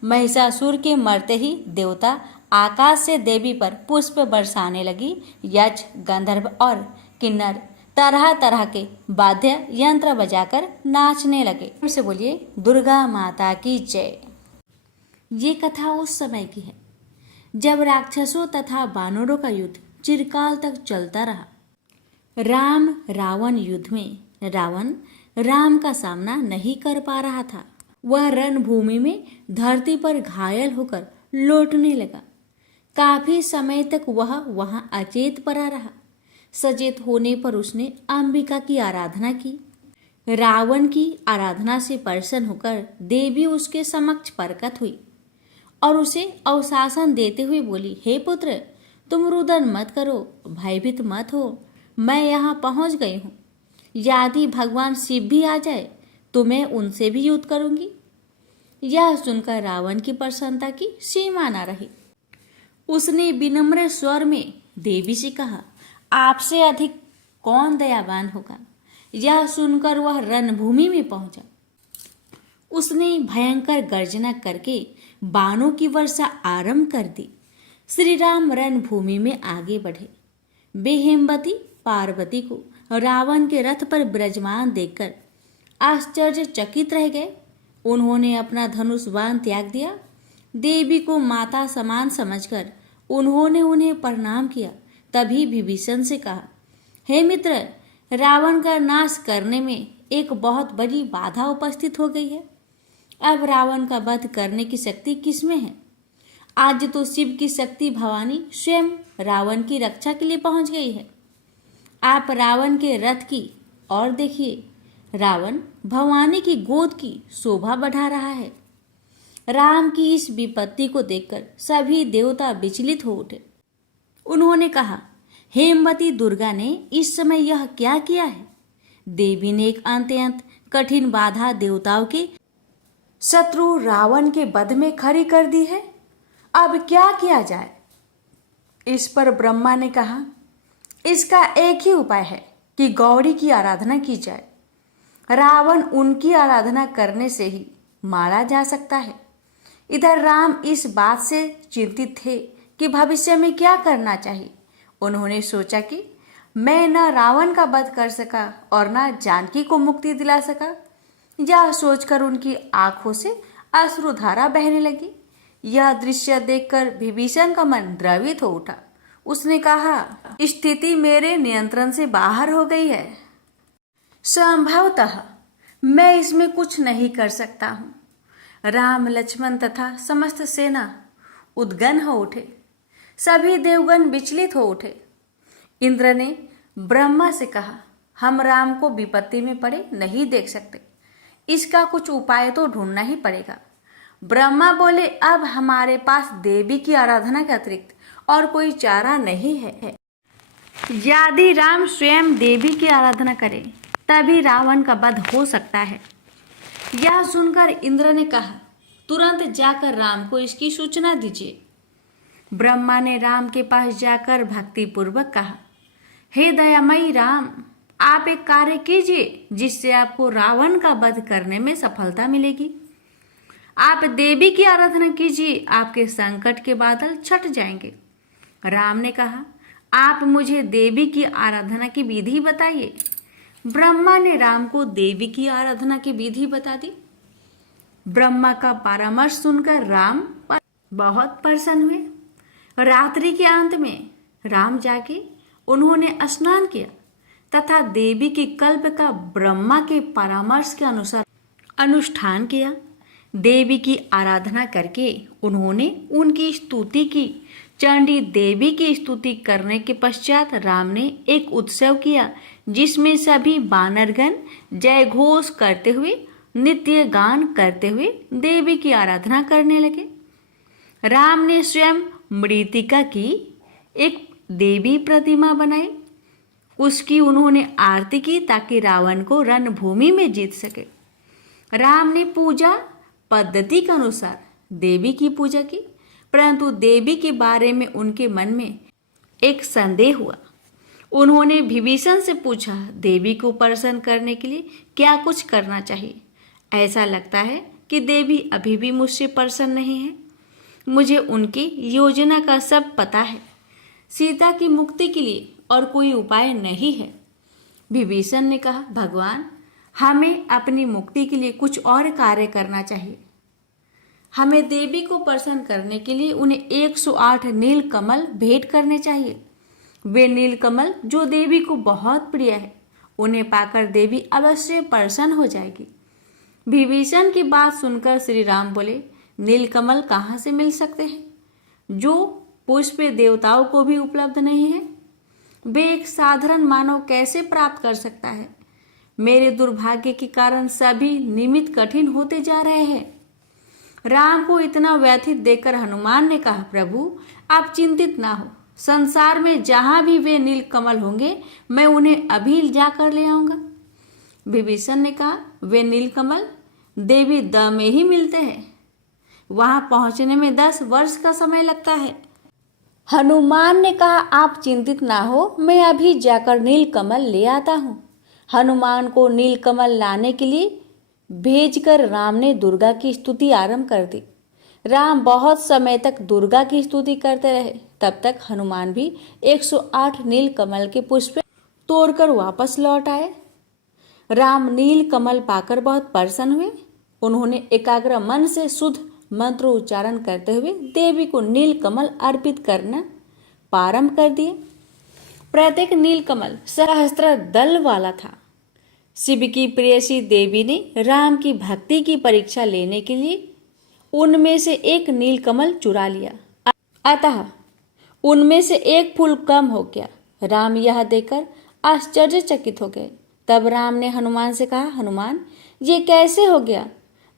महिषासुर के मरते ही देवता आकाश से देवी पर पुष्प बरसाने लगी। यक्ष, गंधर्व और किन्नर तरह तरह के वाद्य यंत्र बजाकर नाचने लगे। फिर से बोलिए, दुर्गा माता की जय। ये कथा उस समय की है जब राक्षसों तथा वानरों का युद्ध चिरकाल तक चलता रहा। राम रावण युद्ध में रावण राम का सामना नहीं कर पा रहा था। वह रणभूमि में धरती पर घायल होकर लौटने लगा। काफी समय तक वह वहां अचेत पड़ा रहा। सचेत होने पर उसने अंबिका की आराधना की। रावण की आराधना से प्रसन्न होकर देवी उसके समक्ष प्रकट हुई और उसे अवशासन देते हुए बोली, हे पुत्र, तुम रुदन मत करो, भयभीत मत हो। मैं यहाँ पहुँच गई हूँ। यदि भगवान शिव भी आ जाए तो मैं उनसे भी युद्ध करूंगी। यह सुनकर रावण की प्रसन्नता की सीमा न रही। उसने विनम्र स्वर में देवी से कहा, आपसे अधिक कौन दयावान होगा। यह सुनकर वह रणभूमि में पहुंचा। उसने भयंकर गर्जना करके बाणों की वर्षा आरंभ कर दी। श्री राम रणभूमि में आगे बढ़े। वे हेमवती पार्वती को रावण के रथ पर विराजमान देखकर आश्चर्यचकित रह गए। उन्होंने अपना धनुष बाण त्याग दिया। देवी को माता समान समझकर उन्होंने उन्हें प्रणाम किया। तभी विभीषण से कहा, हे मित्र, रावण का नाश करने में एक बहुत बड़ी बाधा उपस्थित हो गई है। अब रावण का वध करने की शक्ति किसमें है? आज तो शिव की शक्ति भवानी स्वयं रावण की रक्षा के लिए पहुंच गई है। आप रावण के रथ की और देखिए, रावण भवानी की गोद की शोभा बढ़ा रहा है। राम की इस विपत्ति को देखकर सभी देवता विचलित हो उठे। उन्होंने कहा, हेमवती दुर्गा ने इस समय यह क्या किया है? देवी ने एक अत्यंत कठिन बाधा देवताओं के शत्रु रावण के वध में खड़ी कर दी है। अब क्या किया जाए? इस पर ब्रह्मा ने कहा, इसका एक ही उपाय है कि गौरी की आराधना की जाए। रावण उनकी आराधना करने से ही मारा जा सकता है। इधर राम इस बात से चिंतित थे कि भविष्य में क्या करना चाहिए। उन्होंने सोचा कि मैं न रावण का वध कर सका और न जानकी को मुक्ति दिला सका। यह सोचकर उनकी आंखों से अश्रुधारा बहने लगी। यह दृश्य देखकर विभीषण का मन द्रवित हो उठा। उसने कहा, स्थिति मेरे नियंत्रण से बाहर हो गई है। संभवतः मैं इसमें कुछ नहीं कर सकता हूँ। राम, लक्ष्मण तथा समस्त सेना उद्गन हो उठे। सभी देवगण विचलित हो उठे। इंद्र ने ब्रह्मा से कहा, हम राम को विपत्ति में पड़े नहीं देख सकते। इसका कुछ उपाय तो ढूंढना ही पड़ेगा। ब्रह्मा बोले, अब हमारे पास देवी की आराधना के अतिरिक्त और कोई चारा नहीं है। यदि राम स्वयं देवी की आराधना करे तभी रावण का वध हो सकता है। यह सुनकर इंद्र ने कहा, तुरंत जाकर राम को इसकी सूचना दीजिए। ब्रह्मा ने राम के पास जाकर भक्तिपूर्वक कहा, हे दयामयी राम, आप एक कार्य कीजिए जिससे आपको रावण का वध करने में सफलता मिलेगी। आप देवी की आराधना कीजिए, आपके संकट के बादल छट जाएंगे। राम ने कहा, आप मुझे देवी की आराधना की विधि बताइए। ब्रह्मा ने राम को देवी की आराधना की विधि बता दी। ब्रह्मा का परामर्श सुनकर राम बहुत प्रसन्न हुए। रात्रि के अंत में राम जाके उन्होंने स्नान किया तथा देवी के कल्प का ब्रह्मा के परामर्श के अनुसार अनुष्ठान किया। देवी की आराधना करके उन्होंने उनकी स्तुति की। चंडी देवी की स्तुति करने के पश्चात राम ने एक उत्सव किया जिसमें सभी वानरगण जय घोष करते हुए, नित्य गान करते हुए देवी की आराधना करने लगे। राम ने स्वयं मृतिका की एक देवी प्रतिमा बनाई। उसकी उन्होंने आरती की ताकि रावण को रणभूमि में जीत सके। राम ने पूजा पद्धति के अनुसार देवी की पूजा की, परंतु देवी के बारे में उनके मन में एक संदेह हुआ। उन्होंने विभीषण से पूछा, देवी को प्रसन्न करने के लिए क्या कुछ करना चाहिए? ऐसा लगता है कि देवी अभी भी मुझसे प्रसन्न नहीं है। मुझे उनकी योजना का सब पता है। सीता की मुक्ति के लिए और कोई उपाय नहीं है। विभीषण ने कहा, भगवान, हमें अपनी मुक्ति के लिए कुछ और कार्य करना चाहिए। हमें देवी को प्रसन्न करने के लिए उन्हें 108 नील कमल भेंट करने चाहिए। वे नील कमल जो देवी को बहुत प्रिय है, उन्हें पाकर देवी अवश्य प्रसन्न हो जाएगी। विभीषण की बात सुनकर श्री राम बोले, नीलकमल कहाँ से मिल सकते हैं, जो पुष्प देवताओं को भी उपलब्ध नहीं है? वे एक साधारण मानव कैसे प्राप्त कर सकता है? मेरे दुर्भाग्य के कारण सभी निमित्त कठिन होते जा रहे हैं। राम को इतना व्यथित देखकर हनुमान ने कहा, प्रभु आप चिंतित ना हो, संसार में जहां भी वे नीलकमल होंगे मैं उन्हें अभी जाकर ले आऊंगा। विभीषण ने कहा, वे नीलकमल देवी द में ही मिलते हैं, वहां पहुंचने में 10 वर्ष का समय लगता है। हनुमान ने कहा, आप चिंतित ना हो, मैं अभी जाकर नीलकमल ले आता हूँ। हनुमान को नीलकमल लाने के लिए भेजकर राम ने दुर्गा की स्तुति आरंभ कर दी। राम बहुत समय तक दुर्गा की स्तुति करते रहे। तब तक हनुमान भी 108 नील कमल के पुष्प तोड़कर वापस लौट आए। राम नील कमल पाकर बहुत प्रसन्न हुए। उन्होंने एकाग्र मन से शुद्ध मंत्र उच्चारण करते हुए देवी को नील कमल अर्पित करना प्रारंभ कर दिए। प्रत्येक नील कमल सहस्त्र दल वाला था। शिव की प्रेयसी देवी ने राम की भक्ति की परीक्षा लेने के लिए उनमें से एक नीलकमल चुरा लिया, अतः उनमें से एक फूल कम हो गया। राम यह देखकर आश्चर्यचकित हो गए। तब राम ने हनुमान से कहा, हनुमान ये कैसे हो गया?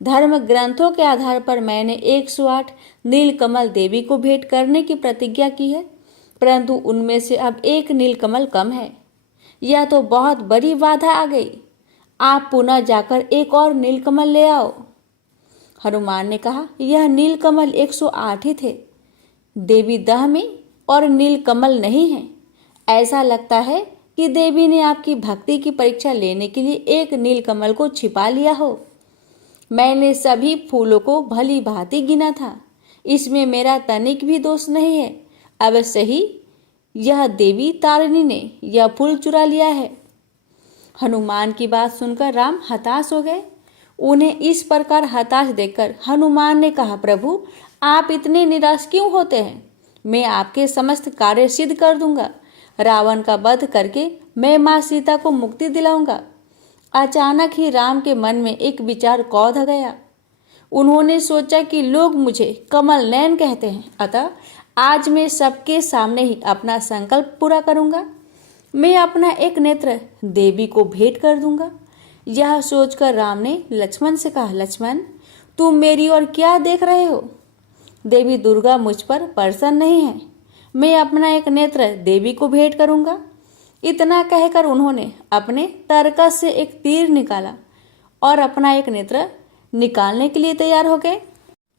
धर्म ग्रंथों के आधार पर मैंने 108 नीलकमल देवी को भेंट करने की प्रतिज्ञा की है, परंतु उनमें से अब एक नीलकमल कम है। यह तो बहुत बड़ी बाधा आ गई। आप पुनः जाकर एक और नीलकमल ले आओ। हनुमान ने कहा, यह नीलकमल 108 ही थे, देवी दह में और नीलकमल नहीं है। ऐसा लगता है कि देवी ने आपकी भक्ति की परीक्षा लेने के लिए एक नीलकमल को छिपा लिया हो। मैंने सभी फूलों को भली भांति गिना था, इसमें मेरा तनिक भी दोष नहीं है। अवश्य ही यह देवी तारिणी ने यह फूल चुरा लिया है। हनुमान की बात सुनकर राम हताश हो गए। उन्हें इस प्रकार हताश देखकर हनुमान ने कहा, प्रभु आप इतने निराश क्यों होते हैं? मैं आपके समस्त कार्य सिद्ध कर दूंगा। रावण का वध करके मैं माँ सीता को मुक्ति दिलाऊंगा। अचानक ही राम के मन में एक विचार कौध गया। उन्होंने सोचा कि लोग मुझे कमल नयन कहते हैं, अतः आज मैं सबके सामने ही अपना संकल्प पूरा करूंगा। मैं अपना एक नेत्र देवी को भेंट कर दूंगा। यह सोचकर राम ने लक्ष्मण से कहा, लक्ष्मण तुम मेरी ओर क्या देख रहे हो? देवी दुर्गा मुझ पर प्रसन्न नहीं है। मैं अपना एक नेत्र देवी को भेंट करूंगा। इतना कहकर उन्होंने अपने तरकस से एक तीर निकाला और अपना एक नेत्र निकालने के लिए तैयार हो गए।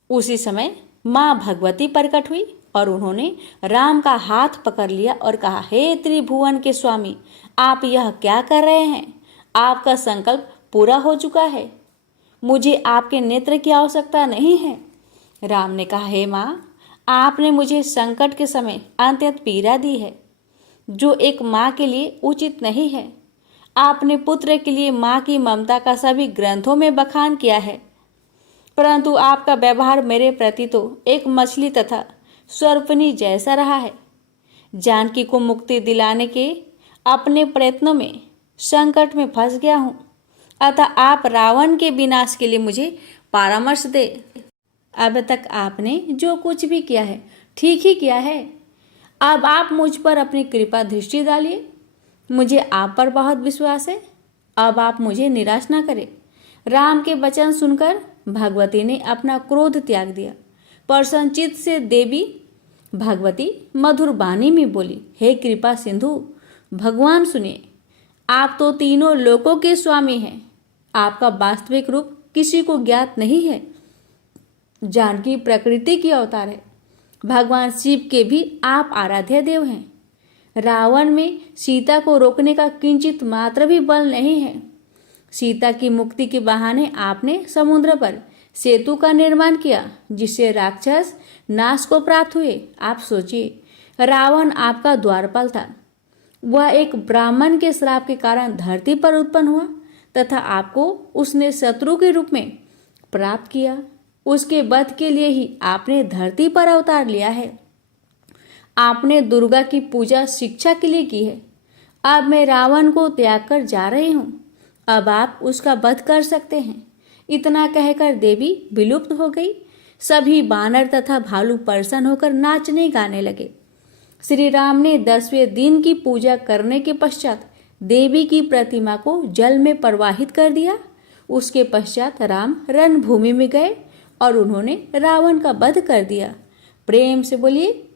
उसी समय माँ भगवती प्रकट हुई और उन्होंने राम का हाथ पकड़ लिया और कहा, हे त्रिभुवन के स्वामी, आप यह क्या कर रहे हैं? आपका संकल्प पूरा हो चुका है, मुझे आपके नेत्र की आवश्यकता नहीं है। राम ने कहा, हे माँ, आपने मुझे संकट के समय अत्यंत पीड़ा दी है, जो एक माँ के लिए उचित नहीं है। आपने पुत्र के लिए माँ की ममता का सभी ग्रंथों में बखान किया है, परंतु आपका व्यवहार मेरे प्रति तो एक मछली तथा सर्पनी जैसा रहा है। जानकी को मुक्ति दिलाने के अपने प्रयत्नों में संकट में फंस गया हूँ, अतः आप रावण के विनाश के लिए मुझे परामर्श दे। अब तक आपने जो कुछ भी किया है ठीक ही किया है। अब आप मुझ पर अपनी कृपा दृष्टि डालिए। मुझे आप पर बहुत विश्वास है। अब आप मुझे निराश ना करें। राम के वचन सुनकर भगवती ने अपना क्रोध त्याग दिया। प्रसन्नचित्त से देवी भगवती मधुर वाणी में बोली, हे कृपा सिंधु, भगवान सुनिए, आप तो तीनों लोकों के स्वामी हैं। आपका वास्तविक रूप किसी को ज्ञात नहीं है। जानकी प्रकृति की अवतार है। भगवान शिव के भी आप आराध्य देव हैं। रावण में सीता को रोकने का किंचित मात्र भी बल नहीं है। सीता की मुक्ति के बहाने आपने समुद्र पर सेतु का निर्माण किया, जिससे राक्षस नाश को प्राप्त हुए। आप सोचिए, रावण आपका द्वारपाल था। वह एक ब्राह्मण के श्राप के कारण धरती पर उत्पन्न हुआ तथा आपको उसने शत्रु के रूप में प्राप्त किया। उसके वध के लिए ही आपने धरती पर अवतार लिया है। आपने दुर्गा की पूजा शिक्षा के लिए की है। अब मैं रावण को त्याग कर जा रही हूँ। अब आप उसका वध कर सकते हैं। इतना कहकर देवी विलुप्त हो गई। सभी बानर तथा भालू प्रसन्न होकर नाचने गाने लगे। श्री राम ने 10वें दिन की पूजा करने के पश्चात देवी की प्रतिमा को जल में प्रवाहित कर दिया। उसके पश्चात राम रणभूमि में गए और उन्होंने रावण का वध कर दिया। प्रेम से बोलिए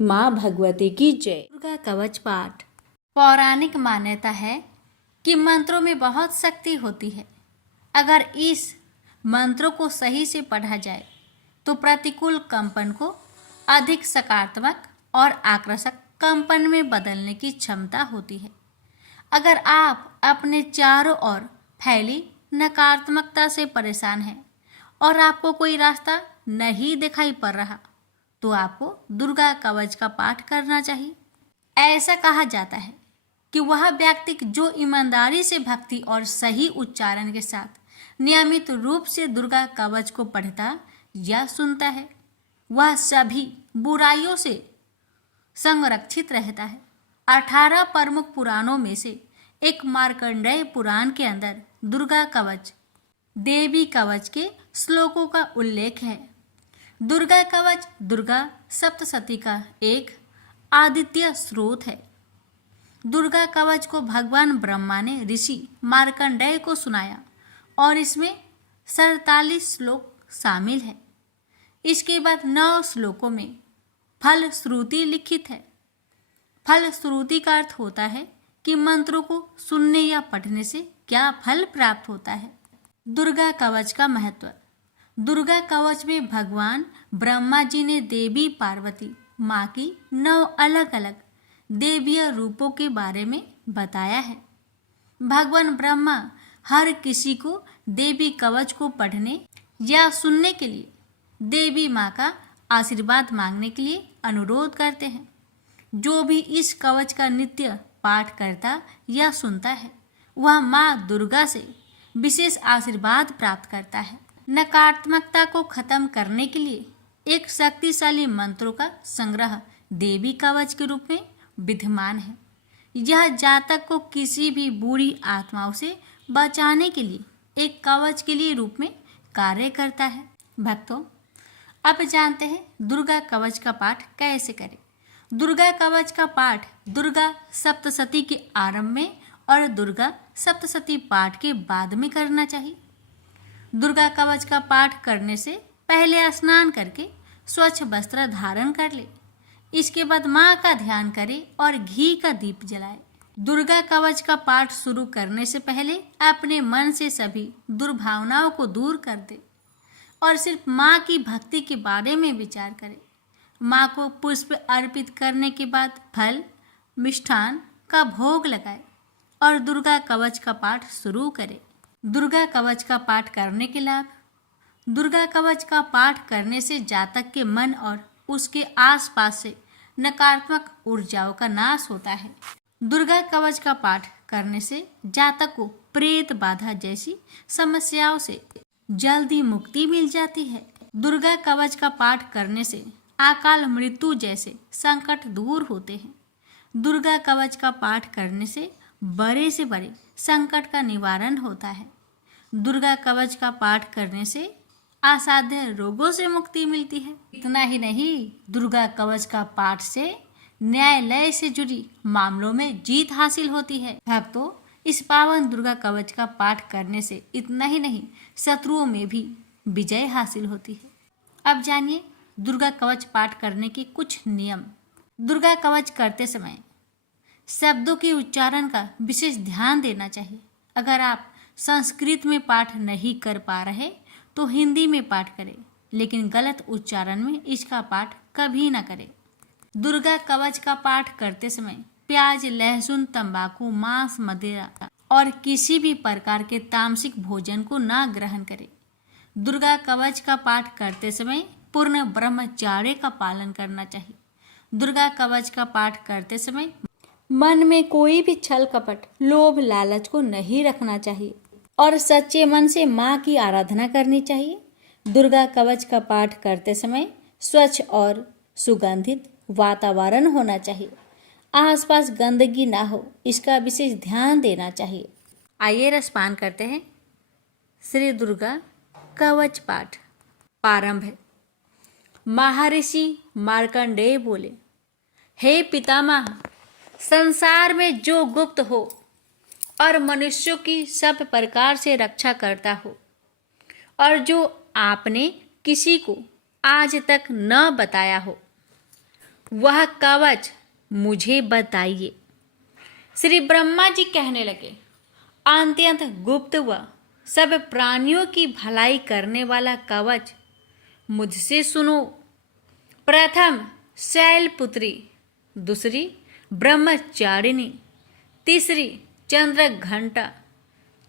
माँ भगवती की जय। दुर्गा कवच पाठ। पौराणिक मान्यता है कि मंत्रों में बहुत शक्ति होती है। अगर इस मंत्रों को सही से पढ़ा जाए तो प्रतिकूल कंपन को अधिक सकारात्मक और आकर्षक कंपन में बदलने की क्षमता होती है। अगर आप अपने चारों ओर फैली नकारात्मकता से परेशान हैं और आपको कोई रास्ता नहीं दिखाई पड़ रहा तो आपको दुर्गा कवच का पाठ करना चाहिए। ऐसा कहा जाता है कि वह व्यक्ति जो ईमानदारी से भक्ति और सही उच्चारण के साथ नियमित रूप से दुर्गा कवच को पढ़ता या सुनता है वह सभी बुराइयों से संरक्षित रहता है। 18 प्रमुख पुराणों में से एक मार्कंडेय पुराण के अंदर दुर्गा कवच देवी कवच के श्लोकों का उल्लेख है। दुर्गा कवच दुर्गा सप्तशती का एक आदित्य स्रोत है। दुर्गा कवच को भगवान ब्रह्मा ने ऋषि मार्कंडेय को सुनाया और इसमें 47 श्लोक शामिल है। इसके बाद 9 श्लोकों में फल श्रुति लिखित है। फल श्रुति का अर्थ होता है कि मंत्रों को सुनने या पढ़ने से क्या फल प्राप्त होता है। दुर्गा कवच का महत्व। दुर्गा कवच में भगवान ब्रह्मा जी ने देवी पार्वती माँ की 9 अलग अलग देवीय रूपों के बारे में बताया है। भगवान ब्रह्मा हर किसी को देवी कवच को पढ़ने या सुनने के लिए देवी माँ का आशीर्वाद मांगने के लिए अनुरोध करते हैं। जो भी इस कवच का नित्य पाठ करता या सुनता है वह माँ दुर्गा से विशेष आशीर्वाद प्राप्त करता है। नकारात्मकता को खत्म करने के लिए एक शक्तिशाली मंत्रों का संग्रह देवी कवच के रूप में विद्यमान है। यह जातक को किसी भी बुरी आत्माओं से बचाने के लिए एक कवच के लिए रूप में कार्य करता है। भक्तों, अब जानते हैं दुर्गा कवच का पाठ कैसे करें। दुर्गा कवच का पाठ दुर्गा सप्तशती के आरंभ में और दुर्गा सप्तशती पाठ के बाद में करना चाहिए। दुर्गा कवच का पाठ करने से पहले स्नान करके स्वच्छ वस्त्र धारण कर ले। इसके बाद माँ का ध्यान करे और घी का दीप जलाए। दुर्गा कवच का पाठ शुरू करने से पहले अपने मन से सभी दुर्भावनाओं को दूर कर दे और सिर्फ माँ की भक्ति के बारे में विचार करें। माँ को पुष्प अर्पित करने के बाद फल मिष्ठान का भोग लगाए और दुर्गा कवच का पाठ शुरू करें। दुर्गा कवच का पाठ करने के लाभ। दुर्गा कवच का पाठ करने से जातक के मन और उसके आसपास से नकारात्मक ऊर्जाओं का नाश होता है। दुर्गा कवच का पाठ करने से जातक को प्रेत बाधा जैसी समस्याओं से जल्दी मुक्ति मिल जाती है। दुर्गा कवच का पाठ करने से अकाल मृत्यु जैसे संकट दूर होते हैं। दुर्गा कवच का पाठ करने से बड़े से बड़े संकट का निवारण होता है। दुर्गा कवच का पाठ करने से असाध्य रोगों से मुक्ति मिलती है। इतना ही नहीं, दुर्गा कवच का पाठ से न्यायालय से जुड़ी मामलों में जीत हासिल होती है। भक्तों, इस पावन दुर्गा कवच का पाठ करने से इतना ही नहीं, शत्रुओं में भी विजय हासिल होती है। अब जानिए दुर्गा कवच पाठ करने के कुछ नियम। दुर्गा कवच करते समय शब्दों के उच्चारण का विशेष ध्यान देना चाहिए। अगर आप संस्कृत में पाठ नहीं कर पा रहे तो हिंदी में पाठ करें, लेकिन गलत उच्चारण में इसका पाठ कभी ना करें। दुर्गा कवच का पाठ करते समय प्याज, लहसुन, तंबाकू, मांस, मदिरा और किसी भी प्रकार के तामसिक भोजन को ना ग्रहण करें। दुर्गा कवच का पाठ करते समय पूर्ण ब्रह्मचर्य का पालन करना चाहिए। दुर्गा कवच का पाठ करते समय मन में कोई भी छल कपट, लोभ, लालच को नहीं रखना चाहिए और सच्चे मन से माँ की आराधना करनी चाहिए। दुर्गा कवच का पाठ करते समय स्वच्छ और सुगंधित वातावरण होना चाहिए। आसपास गंदगी ना हो, इसका विशेष ध्यान देना चाहिए। आइए रसपान करते हैं श्री दुर्गा कवच पाठ। प्रारंभ है। महर्षि मार्कंडेय बोले, हे पितामह, संसार में जो गुप्त हो और मनुष्यों की सब प्रकार से रक्षा करता हो और जो आपने किसी को आज तक न बताया हो, वह कवच मुझे बताइए। श्री ब्रह्मा जी कहने लगे, अत्यंत गुप्त व सब प्राणियों की भलाई करने वाला कवच मुझसे सुनो। प्रथम शैलपुत्री, दूसरी ब्रह्मचारिणी, तीसरी चंद्रघंटा,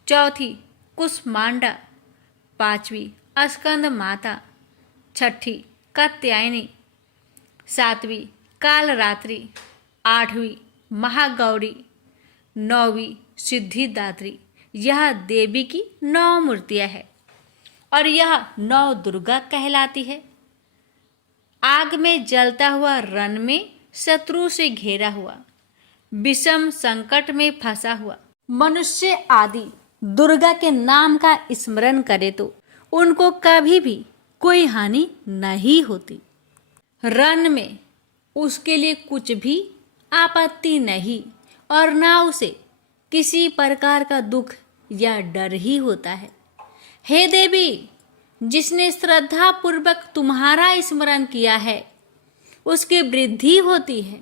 चौथी कुष्मांडा, पांचवी स्कंद माता, छठी कात्यायनी, सातवीं कालरात्रि, आठवीं महागौरी, नौवीं सिद्धिदात्री। यह देवी की 9 मूर्तियां हैं और यह 9 दुर्गा कहलाती है। आग में जलता हुआ रण में शत्रु से घेरा हुआ, विषम संकट में फंसा हुआ मनुष्य आदि दुर्गा के नाम का स्मरण करे तो उनको कभी भी कोई हानि नहीं होती। रण में उसके लिए कुछ भी आपत्ति नहीं और ना उसे किसी प्रकार का दुख या डर ही होता है। हे देवी, जिसने श्रद्धा पूर्वक तुम्हारा स्मरण किया है उसकी वृद्धि होती है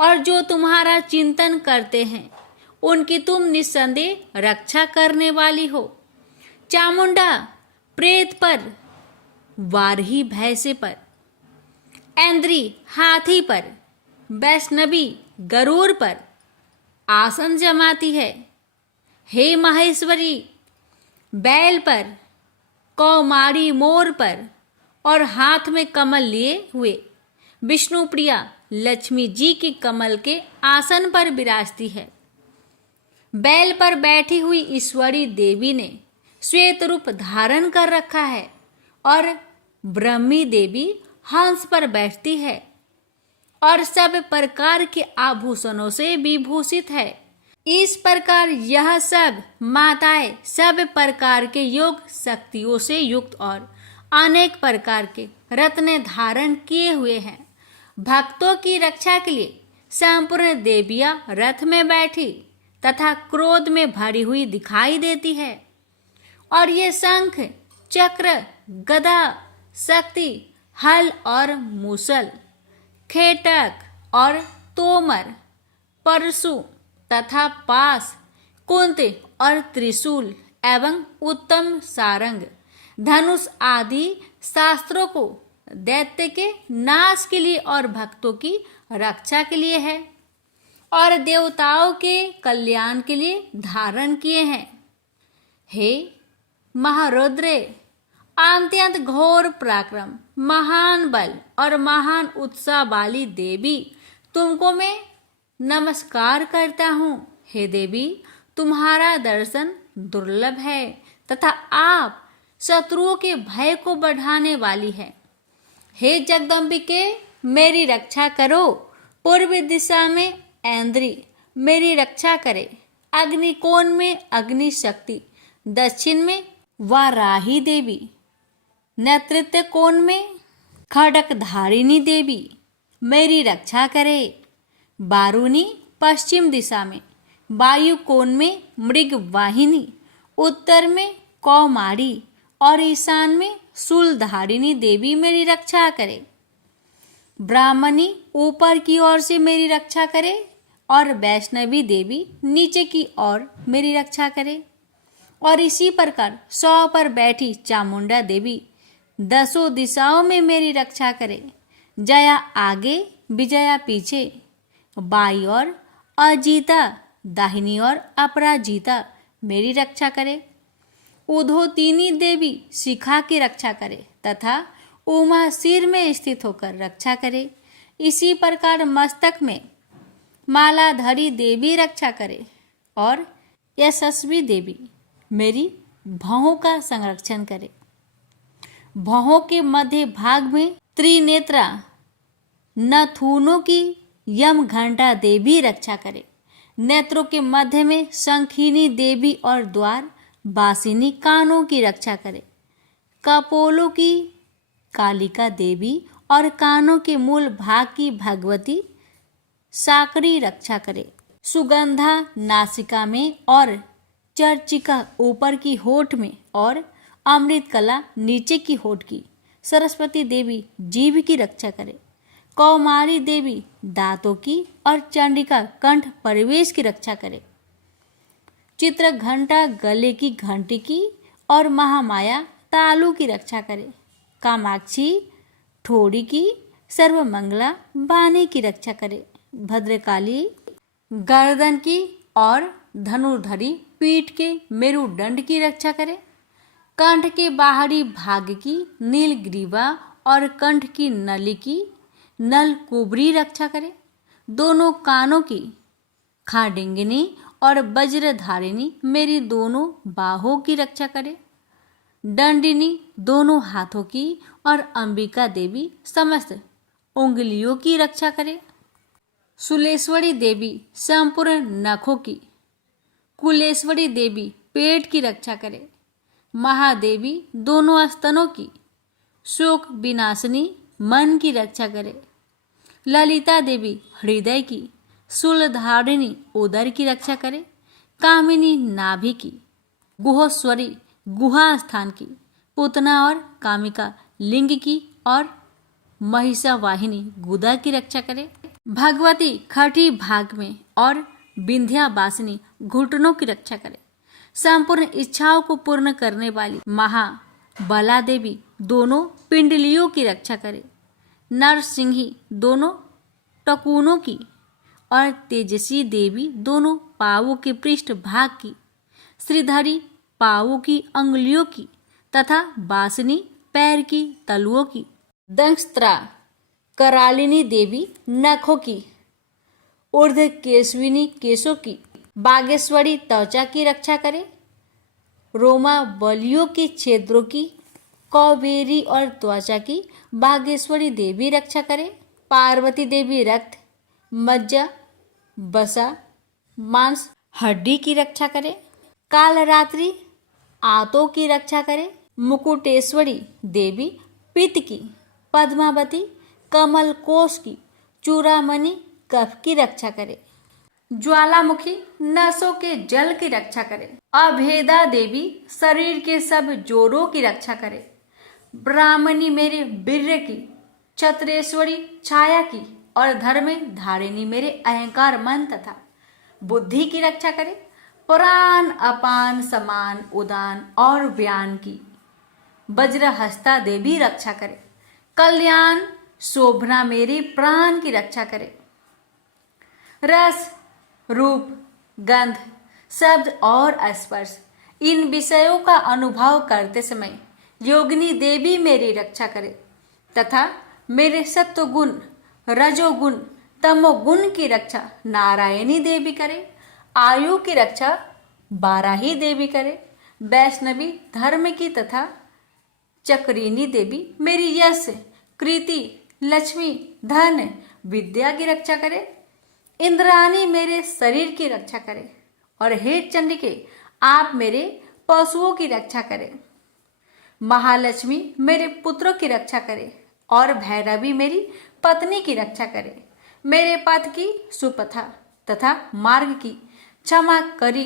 और जो तुम्हारा चिंतन करते हैं उनकी तुम निस्संदेह रक्षा करने वाली हो। चामुंडा प्रेत पर, वारही भैंसे पर, ऐन्द्री हाथी पर, वैष्णवी गरुड़ पर आसन जमाती है। हे महेश्वरी, बैल पर, कौमारी मोर पर और हाथ में कमल लिए हुए विष्णु प्रिया लक्ष्मी जी की कमल के आसन पर विराजती है। बैल पर बैठी हुई ईश्वरी देवी ने श्वेत रूप धारण कर रखा है और ब्रह्मी देवी हंस पर बैठती है और सब प्रकार के आभूषणों से विभूषित है। इस प्रकार यह सब माताएं सब प्रकार के योग शक्तियों से युक्त और अनेक प्रकार के रत्न धारण किए हुए हैं। भक्तों की रक्षा के लिए संपूर्ण देवियां रथ में बैठी तथा क्रोध में भरी हुई दिखाई देती है और ये शंख, चक्र, गदा, शक्ति, हल और मूसल, खेटक और तोमर, परशु तथा पास, कुंत और त्रिशूल एवं उत्तम सारंग, धनुष आदि शास्त्रों को दैत्य के नाश के लिए और भक्तों की रक्षा के लिए है और देवताओं के कल्याण के लिए धारण किए हैं। हे महारुद्रे, अत्यंत घोर पराक्रम, महान बल और महान उत्साह वाली देवी, तुमको मैं नमस्कार करता हूँ। हे देवी, तुम्हारा दर्शन दुर्लभ है तथा आप शत्रुओं के भय को बढ़ाने वाली है। हे जगदम्बिके, मेरी रक्षा करो। पूर्व दिशा में ऐन्द्री मेरी रक्षा करे, अग्निकोण में अग्नि शक्ति, दक्षिण में वाराही देवी, नेतृत्व कोण में खड़कधारिणी देवी मेरी रक्षा करे। बारूनी पश्चिम दिशा में, वायु कोण में मृगवाहिनी, उत्तर में कौमारी और ईशान में शूलधारिणी देवी मेरी रक्षा करे। ब्राह्मणी ऊपर की ओर से मेरी रक्षा करे और वैष्णवी देवी नीचे की ओर मेरी रक्षा करे। और इसी प्रकार 100 पर बैठी चामुंडा देवी 10 दिशाओं में मेरी रक्षा करे। जया आगे, विजया पीछे, बाई और अजीता, दाहिनी और अपराजिता मेरी रक्षा करे। उधोतिनी देवी शिखा की रक्षा करे तथा उमा सिर में स्थित होकर रक्षा करे। इसी प्रकार मस्तक में मालाधरी देवी रक्षा करे और यशस्वी देवी मेरी भौहों का संरक्षण करे। भौहों के मध्य भाग में त्रिनेत्रा नथुनों की यम घंटा देवी रक्षा करे। नेत्रों के मध्य में शंखिनी देवी और द्वार बासिनी कानों की रक्षा करे। कपोलों की कालिका देवी और कानों के मूल भाग की भगवती साकरी रक्षा करे। सुगंधा नासिका में और चर्चिका ऊपर की होठ में और अमृत कला नीचे की होठ की। सरस्वती देवी जीभ की रक्षा करे। कौमारी देवी दांतों की और चंडिका कंठ परिवेश की रक्षा करे। चित्र घंटा गले की घंटी की और महामाया तालू की रक्षा करे। कामाक्षी ठोड़ी की, सर्वमंगला बानी की रक्षा करे। भद्रकाली गर्दन की और धनुर्धरी पीठ के मेरुदंड की रक्षा करे। कंठ के बाहरी भाग की नीलग्रीवा और कंठ की नली की नल कुबरी रक्षा करे। दोनों कानों की खाडिंगिनी और वज्रधारिणी मेरी दोनों बाहों की रक्षा करे। दंडिनी दोनों हाथों की और अंबिका देवी समस्त उंगलियों की रक्षा करे। सुलेश्वरी देवी संपूर्ण नखों की। कुलेश्वरी देवी पेट की रक्षा करे। महादेवी दोनों स्तनों की। शोक विनाशिनी मन की रक्षा करे। ललिता देवी हृदय की। शूलधारिणी उदर की रक्षा करे। कामिनी नाभि की। गुहोश्वरी गुहा स्थान की। पूतना और कामिका लिंग की और महिषावाहिनी गुदा की रक्षा करे। भगवती खटी भाग में और विंध्यावासिनी घुटनों की रक्षा करे। संपूर्ण इच्छाओं को पूर्ण करने वाली महाबला देवी दोनों पिंडलियों की रक्षा करे। नरसिंही दोनों टकुनों की और तेजसी देवी दोनों पावों के पृष्ठ भाग की। श्रीधरी पावों की अंगुलियों की तथा बासनी पैर की तलुओं की। दंष्ट्रा करालिनी देवी नखों की। ऊर्ध केशविनी केशों की। बागेश्वरी त्वचा की रक्षा करे। रोमा बलियों के छिद्रों की। कौबेरी और त्वचा की बागेश्वरी देवी रक्षा करे। पार्वती देवी रक्त मज्जा बसा मांस हड्डी की रक्षा करे। कालरात्रि आंतों की रक्षा करे। मुकुटेश्वरी देवी पित्त की। पद्मावती कमल कोश की। चूड़ामणि कफ की रक्षा करे। ज्वालामुखी नसों के जल की रक्षा करे। अभेदा देवी शरीर के सब जोड़ों की रक्षा करे। ब्राह्मणी मेरे वीर्य की। छत्रेश्वरी छाया की और धर्म धारिणी मेरे अहंकार मन तथा बुद्धि की रक्षा करे। प्राण अपान समान उदान और व्यान की। वज्रहस्ता देवी रक्षा करे। कल्याण शोभना मेरे प्राण की रक्षा करे। रस रूप गंध शब्द और स्पर्श इन विषयों का अनुभव करते समय योगिनी देवी मेरी रक्षा करे तथा मेरे सत्वगुण रजोगुण तमोगुण की रक्षा नारायणी देवी करे। आयु की रक्षा बाराही देवी करे। वैष्णवी धर्म की तथा चक्रिनी देवी मेरी यश कृति लक्ष्मी धन विद्या की रक्षा करे। इंद्राणी मेरे शरीर की रक्षा करे और हे चंडिके आप मेरे पशुओं की रक्षा करें। महालक्ष्मी मेरे पुत्रों की रक्षा करे और भैरवी मेरी पत्नी की रक्षा करे। मेरे पथ की सुपथा तथा मार्ग की क्षमा करी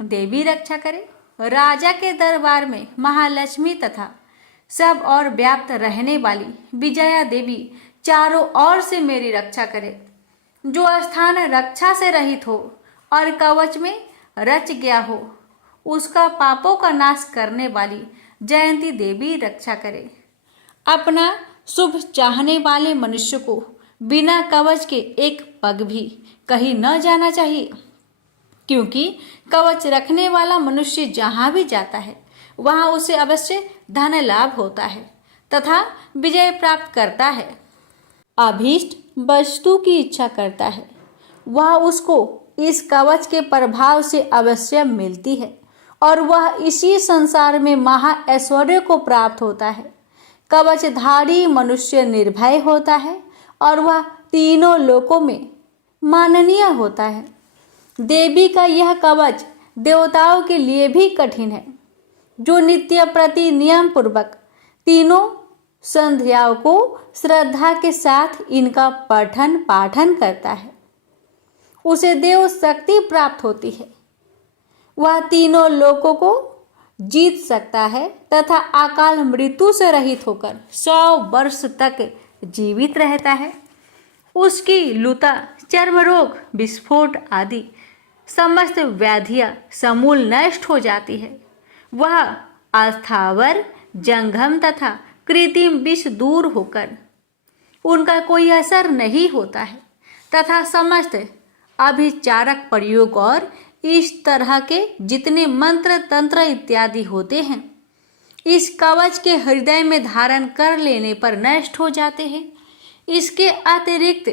देवी रक्षा करे। राजा के दरबार में महालक्ष्मी तथा सब और व्याप्त रहने वाली विजया देवी चारों ओर से मेरी रक्षा करे। जो स्थान रक्षा से रहित हो और कवच में रच गया हो उसका पापों का नाश करने वाली जयंती देवी रक्षा करे। अपना शुभ चाहने वाले मनुष्य को बिना कवच के एक पग भी कहीं न जाना चाहिए, क्योंकि कवच रखने वाला मनुष्य जहाँ भी जाता है वहाँ उसे अवश्य धन लाभ होता है तथा विजय प्राप्त करता है। अभीष्ट वस्तु की इच्छा करता है वह उसको इस कवच के प्रभाव से अवश्य मिलती है और वह इसी संसार में महा ऐश्वर्य को प्राप्त होता है। कवचधारी मनुष्य निर्भय होता है और वह तीनों लोकों में माननीय होता है। देवी का यह कवच देवताओं के लिए भी कठिन है, जो नित्य प्रति नियम पूर्वक तीनों संध्याओं को श्रद्धा के साथ इनका पठन पाठन करता है, उसे देव शक्ति प्राप्त होती है। वह तीनों लोकों को जीत सकता है तथा अकाल मृत्यु से रहित होकर 100 वर्ष तक जीवित रहता है। उसकी लुता, चर्म रोग, विस्फोट आदि समस्त व्याधियां समूल नष्ट हो जाती है। वह अस्थावर, जंगम तथा कृत्रिम विष दूर होकर उनका कोई असर नहीं होता है तथा समस्त अभिचारक प्रयोग और इस तरह के जितने मंत्र तंत्र इत्यादि होते हैं, इस कवच के हृदय में धारण कर लेने पर नष्ट हो जाते हैं। इसके अतिरिक्त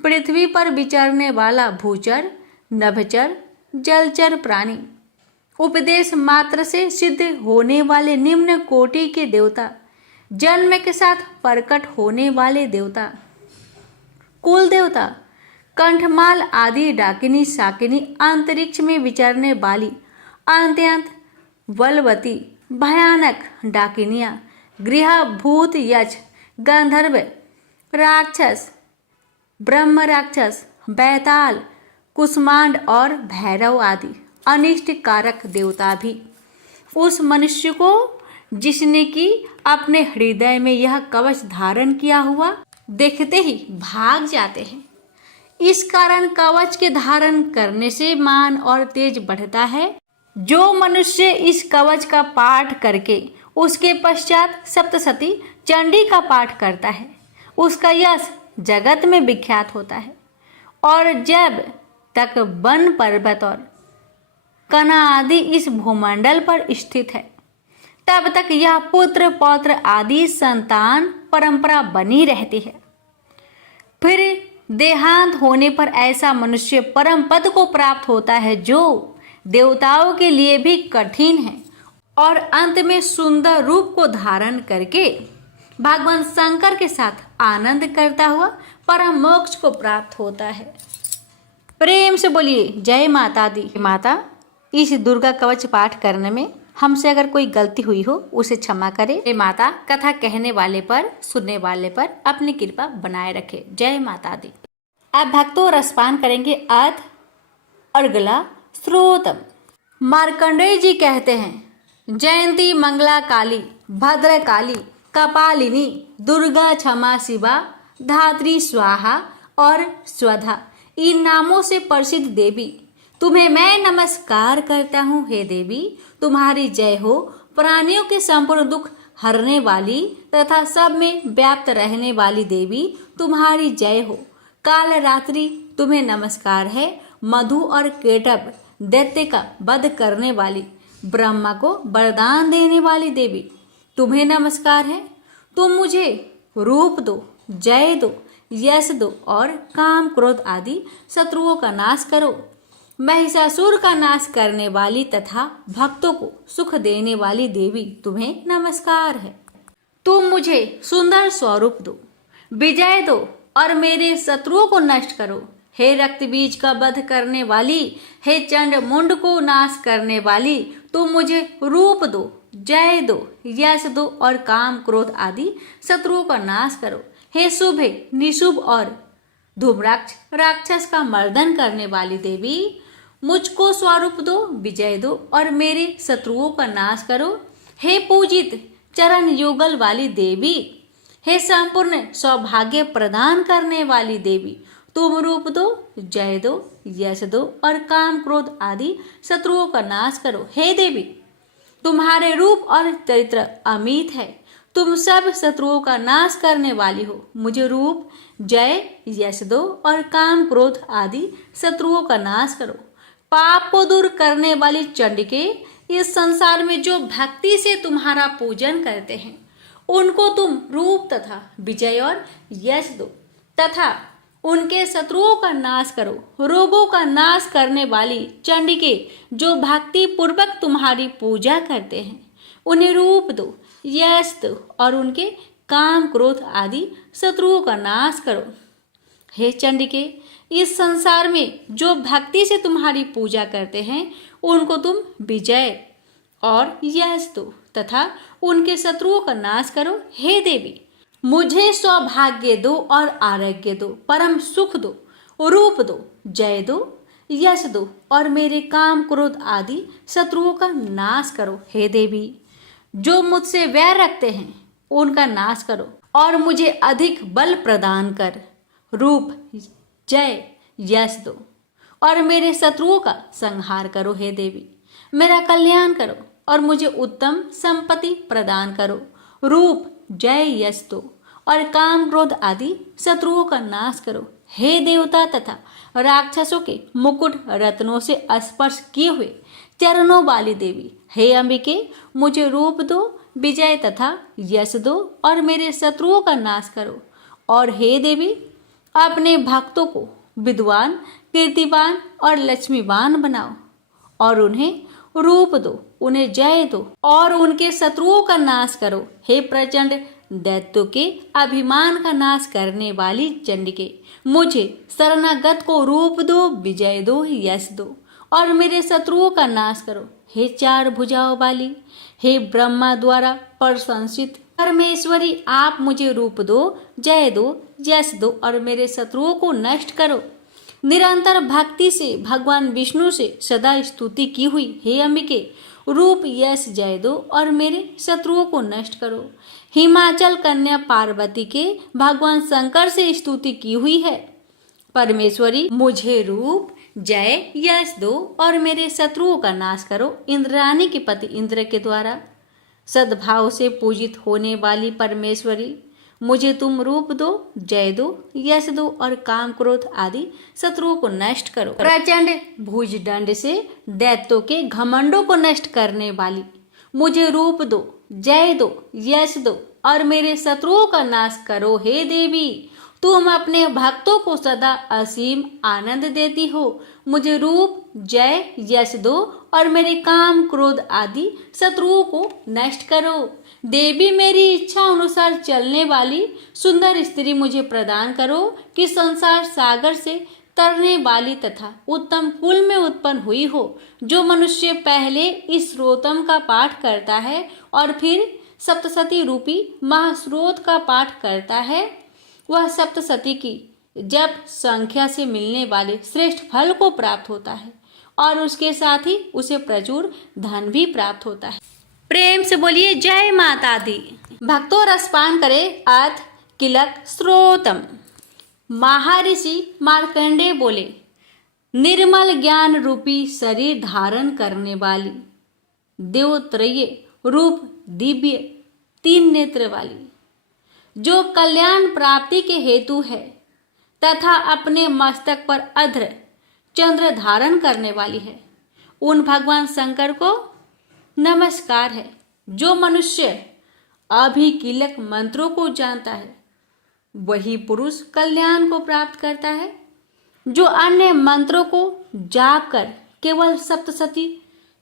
पृथ्वी पर विचरने वाला भूचर, नभचर, जलचर प्राणी, उपदेश मात्र से सिद्ध होने वाले निम्न कोटि के देवता, जन्म के साथ प्रकट होने वाले देवता, कुल देवता, कंठमाल आदि डाकिनी शाकिनी, अंतरिक्ष में विचरने वाली अत्यंत बलवती भयानक डाकिनियां, गृह भूत, यक्ष, गंधर्व, राक्षस, ब्रह्म राक्षस, बैताल, कुष्मांड और भैरव आदि अनिष्ट कारक देवता भी उस मनुष्य को, जिसने कि अपने हृदय में यह कवच धारण किया हुआ, देखते ही भाग जाते हैं। इस कारण कवच के धारण करने से मान और तेज बढ़ता है। जो मनुष्य इस कवच का पाठ करके उसके पश्चात सप्तशती चंडी का पाठ करता है, उसका यश जगत में विख्यात होता है। और जब तक वन पर्वत और कना आदि इस भूमंडल पर स्थित है, तब तक यह पुत्र पौत्र आदि संतान परंपरा बनी रहती है। फिर देहांत होने पर ऐसा मनुष्य परम पद को प्राप्त होता है, जो देवताओं के लिए भी कठिन है, और अंत में सुंदर रूप को धारण करके भगवान शंकर के साथ आनंद करता हुआ परम मोक्ष को प्राप्त होता है। प्रेम से बोलिए जय माता दी। माता, इस दुर्गा कवच पाठ करने में हमसे अगर कोई गलती हुई हो उसे क्षमा करे। जय माता, कथा कहने वाले पर, सुनने वाले पर अपनी कृपा बनाए रखे। जय माता दी। अब भक्तों रसपान करेंगे अर्थ और गला श्रोतम। मार्कंडेय जी कहते हैं, जयंती मंगला काली, भद्र काली, कपालिनी, दुर्गा, क्षमा शिवा, धात्री, स्वाहा और स्वधा, इन नामों से प्रसिद्ध देवी, तुम्हें मैं नमस्कार करता हूँ। हे देवी, तुम्हारी जय हो। प्राणियों के संपूर्ण दुख हरने वाली तथा सब में व्याप्त रहने वाली देवी, तुम्हारी जय हो। काल रात्रि, तुम्हें नमस्कार है। मधु और केटभ दैत्य का वध करने वाली, ब्रह्मा को वरदान देने वाली देवी, तुम्हें नमस्कार है। तुम मुझे रूप दो, जय दो, यश दो और काम क्रोध आदि शत्रुओं का नाश करो। महिषासुर का नाश करने वाली तथा भक्तों को सुख देने वाली देवी, तुम्हें नमस्कार है। तुम मुझे सुंदर स्वरूप दो, विजय दो और मेरे शत्रुओं को नष्ट करो। हे रक्त बीज का वध करने वाली, हे चंड मुंड को नाश करने वाली, तुम मुझे रूप दो, जय दो, यश दो और काम क्रोध आदि शत्रुओं का नाश करो। हे शुभ, निशुभ और धूम्राक्ष राक्षस का मर्दन करने वाली देवी, मुझको स्वरूप दो, विजय दो और मेरे शत्रुओं का नाश करो। हे पूजित चरण युगल वाली देवी, हे संपूर्ण सौभाग्य प्रदान करने वाली देवी, तुम रूप दो, जय दो, यश दो और काम क्रोध आदि शत्रुओं का नाश करो। हे देवी, तुम्हारे रूप और चरित्र अमित है। तुम सब शत्रुओं का नाश करने वाली हो। मुझे रूप, जय, यश दो और काम क्रोध आदि शत्रुओं का नाश करो। पाप को दूर करने वाली चंडिके, इस संसार में जो भक्ति से तुम्हारा पूजन करते हैं, उनको तुम रूप तथा विजय और यश दो तथा उनके शत्रुओं का नाश करो। रोगों का नाश करने वाली चंडिके, जो भक्ति पूर्वक तुम्हारी पूजा करते हैं, उन्हें रूप दो, यश दो और उनके काम क्रोध आदि शत्रुओं का नाश करो। हे चंडिके, इस संसार में जो भक्ति से तुम्हारी पूजा करते हैं उनको तुम विजय और यश दो तथा उनके शत्रुओं का नाश करो। हे देवी, मुझे सौभाग्य दो और आरोग्य दो, परम सुख दो, रूप दो, जय दो, यश दो और मेरे काम क्रोध आदि शत्रुओं का नाश करो। हे देवी, जो मुझसे वैर रखते हैं उनका नाश करो और मुझे अधिक बल प्रदान कर रूप, जय, यश दो और मेरे शत्रुओं का संहार करो। हे देवी, मेरा कल्याण करो और मुझे उत्तम संपत्ति प्रदान करो। रूप, जय, यश दो और काम क्रोध आदि शत्रुओं का नाश करो। हे देवता तथा राक्षसों के मुकुट रत्नों से स्पर्श किए हुए चरणों वाली देवी, हे अंबिके, मुझे रूप दो, विजय तथा यश दो और मेरे शत्रुओं का नाश करो। और हे देवी, अपने भक्तों को विद्वान, कीर्तिवान और लक्ष्मीवान बनाओ और उन्हें रूप दो, उन्हें जय दो और उनके शत्रुओं का नाश करो। हे प्रचंड दैत्यों के अभिमान का नाश करने वाली चंडिके, मुझे शरणागत को रूप दो, विजय दो, यश दो और मेरे शत्रुओं का नाश करो। हे चार भुजाओं वाली, हे ब्रह्मा द्वारा प्रशंसित परमेश्वरी, आप मुझे रूप दो, जय दो, यश दो और मेरे शत्रुओं को नष्ट करो। निरंतर भक्ति से भगवान विष्णु से सदा स्तुति की हुई हे अंबिके, रूप, यश, जय दो और मेरे शत्रुओं को नष्ट करो। हिमाचल कन्या पार्वती के भगवान शंकर से स्तुति की हुई है परमेश्वरी, मुझे रूप, जय, यश दो और मेरे शत्रुओं का नाश करो। इंद्राणी के पति इंद्र के द्वारा सद्भाव से पूजित होने वाली परमेश्वरी, मुझे तुम रूप दो, जय दो, यश दो और काम क्रोध आदि शत्रुओं को नष्ट करो। प्रचंड भुजदंड से दैत्यों के घमंडों को नष्ट करने वाली, मुझे रूप दो, जय दो, यश दो और मेरे शत्रुओं का नाश करो। हे देवी, तुम अपने भक्तों को सदा असीम आनंद देती हो, मुझे रूप, जय, यश दो और मेरे काम क्रोध आदि शत्रुओं को नष्ट करो। देवी, मेरी इच्छा अनुसार चलने वाली सुंदर स्त्री मुझे प्रदान करो कि संसार सागर से तरने वाली तथा उत्तम कुल में उत्पन्न हुई हो। जो मनुष्य पहले इस स्रोतम का पाठ करता है और फिर सप्तशती रूपी महास्रोत का पाठ करता है, वह सप्तशती की जप संख्या से मिलने वाले श्रेष्ठ फल को प्राप्त होता है और उसके साथ ही उसे प्रचुर धन भी प्राप्त होता है। प्रेम से बोलिए जय माता दी। भक्तों, रसपान करे अथ किलक स्रोतम। महर्षि मार्कंडेय बोले, निर्मल ज्ञान रूपी शरीर धारण करने वाली, देवत्रय रूप दिव्य तीन नेत्र वाली, जो कल्याण प्राप्ति के हेतु है तथा अपने मस्तक पर अध्र चंद्र धारण करने वाली है, उन भगवान शंकर को नमस्कार है। जो मनुष्य अभिकीलक मंत्रों को जानता है वही पुरुष कल्याण को प्राप्त करता है। जो अन्य मंत्रों को जाप कर केवल सप्तशती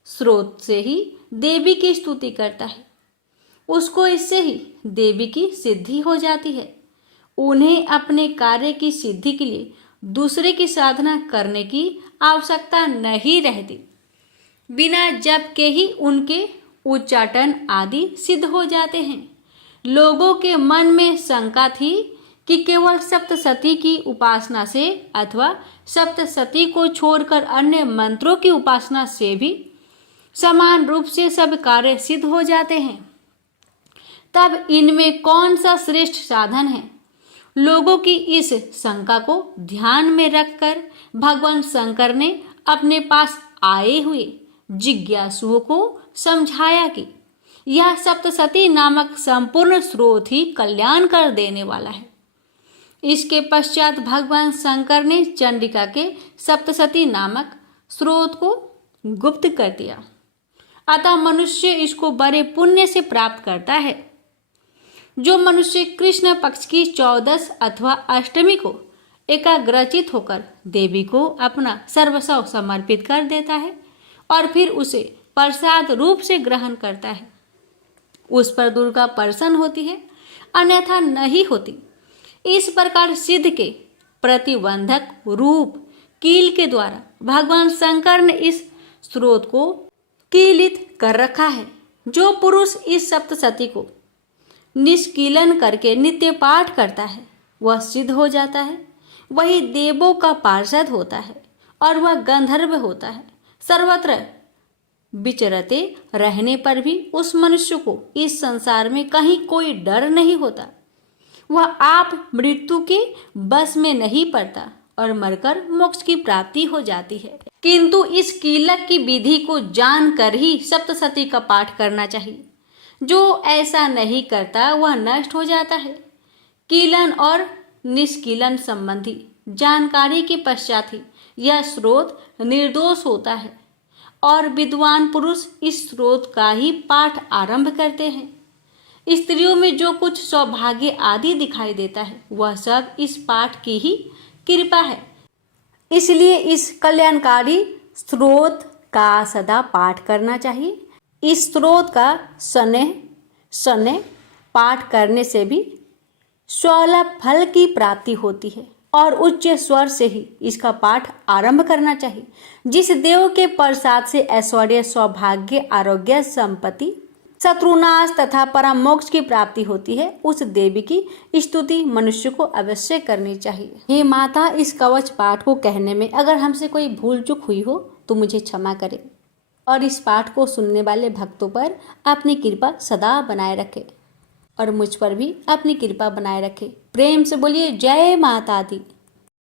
स्रोत से ही देवी की स्तुति करता है, उसको इससे ही देवी की सिद्धि हो जाती है। उन्हें अपने कार्य की सिद्धि के लिए दूसरे की साधना करने की आवश्यकता नहीं रहती। बिना जप के ही उनके उच्चाटन आदि सिद्ध हो जाते हैं। लोगों के मन में शंका थी कि केवल सप्तशती की उपासना से अथवा सप्तशती को छोड़कर अन्य मंत्रों की उपासना से भी समान रूप से सब कार्य सिद्ध हो जाते हैं, तब इनमें कौन सा श्रेष्ठ साधन है। लोगों की इस शंका को ध्यान में रखकर भगवान शंकर ने अपने पास आए हुए जिज्ञासुओं को समझाया कि यह सप्तशती नामक संपूर्ण स्रोत ही कल्याण कर देने वाला है। इसके पश्चात भगवान शंकर ने चंडिका के सप्तशती नामक स्रोत को गुप्त कर दिया, अतः मनुष्य इसको बड़े पुण्य से प्राप्त करता है। जो मनुष्य कृष्ण पक्ष की 14 अथवा अष्टमी को एकाग्रचित होकर देवी को अपना सर्वस्व समर्पित कर देता है और फिर उसे प्रसाद रूप से ग्रहण करता है, उस पर दुर्गा प्रसन्न होती है। अन्यथा नहीं होती। इस प्रकार सिद्ध के प्रतिबंधक रूप कील के द्वारा भगवान शंकर ने इस स्रोत को कीलित कर रखा है। जो पुरुष इस सप्तशती को निष्कीलन करके नित्य पाठ करता है वह सिद्ध हो जाता है, वही देवों का पार्षद होता है और वह गंधर्व होता है। सर्वत्र विचरते रहने पर भी उस मनुष्य को इस संसार में कहीं कोई डर नहीं होता। वह आप मृत्यु के बस में नहीं पड़ता और मरकर मोक्ष की प्राप्ति हो जाती है। किंतु इस कीलक की विधि को जानकर ही सप्तशती का पाठ करना चाहिए। जो ऐसा नहीं करता वह नष्ट हो जाता है। कीलन और निष्कीलन संबंधी जानकारी के पश्चात ही यह स्रोत निर्दोष होता है और विद्वान पुरुष इस स्रोत का ही पाठ आरंभ करते हैं। स्त्रियों में जो कुछ सौभाग्य आदि दिखाई देता है वह सब इस पाठ की ही कृपा है। इसलिए इस कल्याणकारी स्रोत का सदा पाठ करना चाहिए। इस स्रोत का शनैः पाठ करने से भी स्वलभ फल की प्राप्ति होती है और उच्च स्वर से ही इसका पाठ आरंभ करना चाहिए। जिस देव के प्रसाद से ऐश्वर्य, सौभाग्य, आरोग्य, संपत्ति, शत्रुनाश तथा परम मोक्ष की प्राप्ति होती है उस देवी की स्तुति मनुष्य को अवश्य करनी चाहिए। हे माता, इस कवच पाठ को कहने में अगर हमसे कोई भूल चूक हुई हो तो मुझे क्षमा करें और इस पाठ को सुनने वाले भक्तों पर अपनी कृपा सदा बनाए रखे और मुझ पर भी अपनी कृपा बनाए रखे। प्रेम से बोलिए जय माता दी।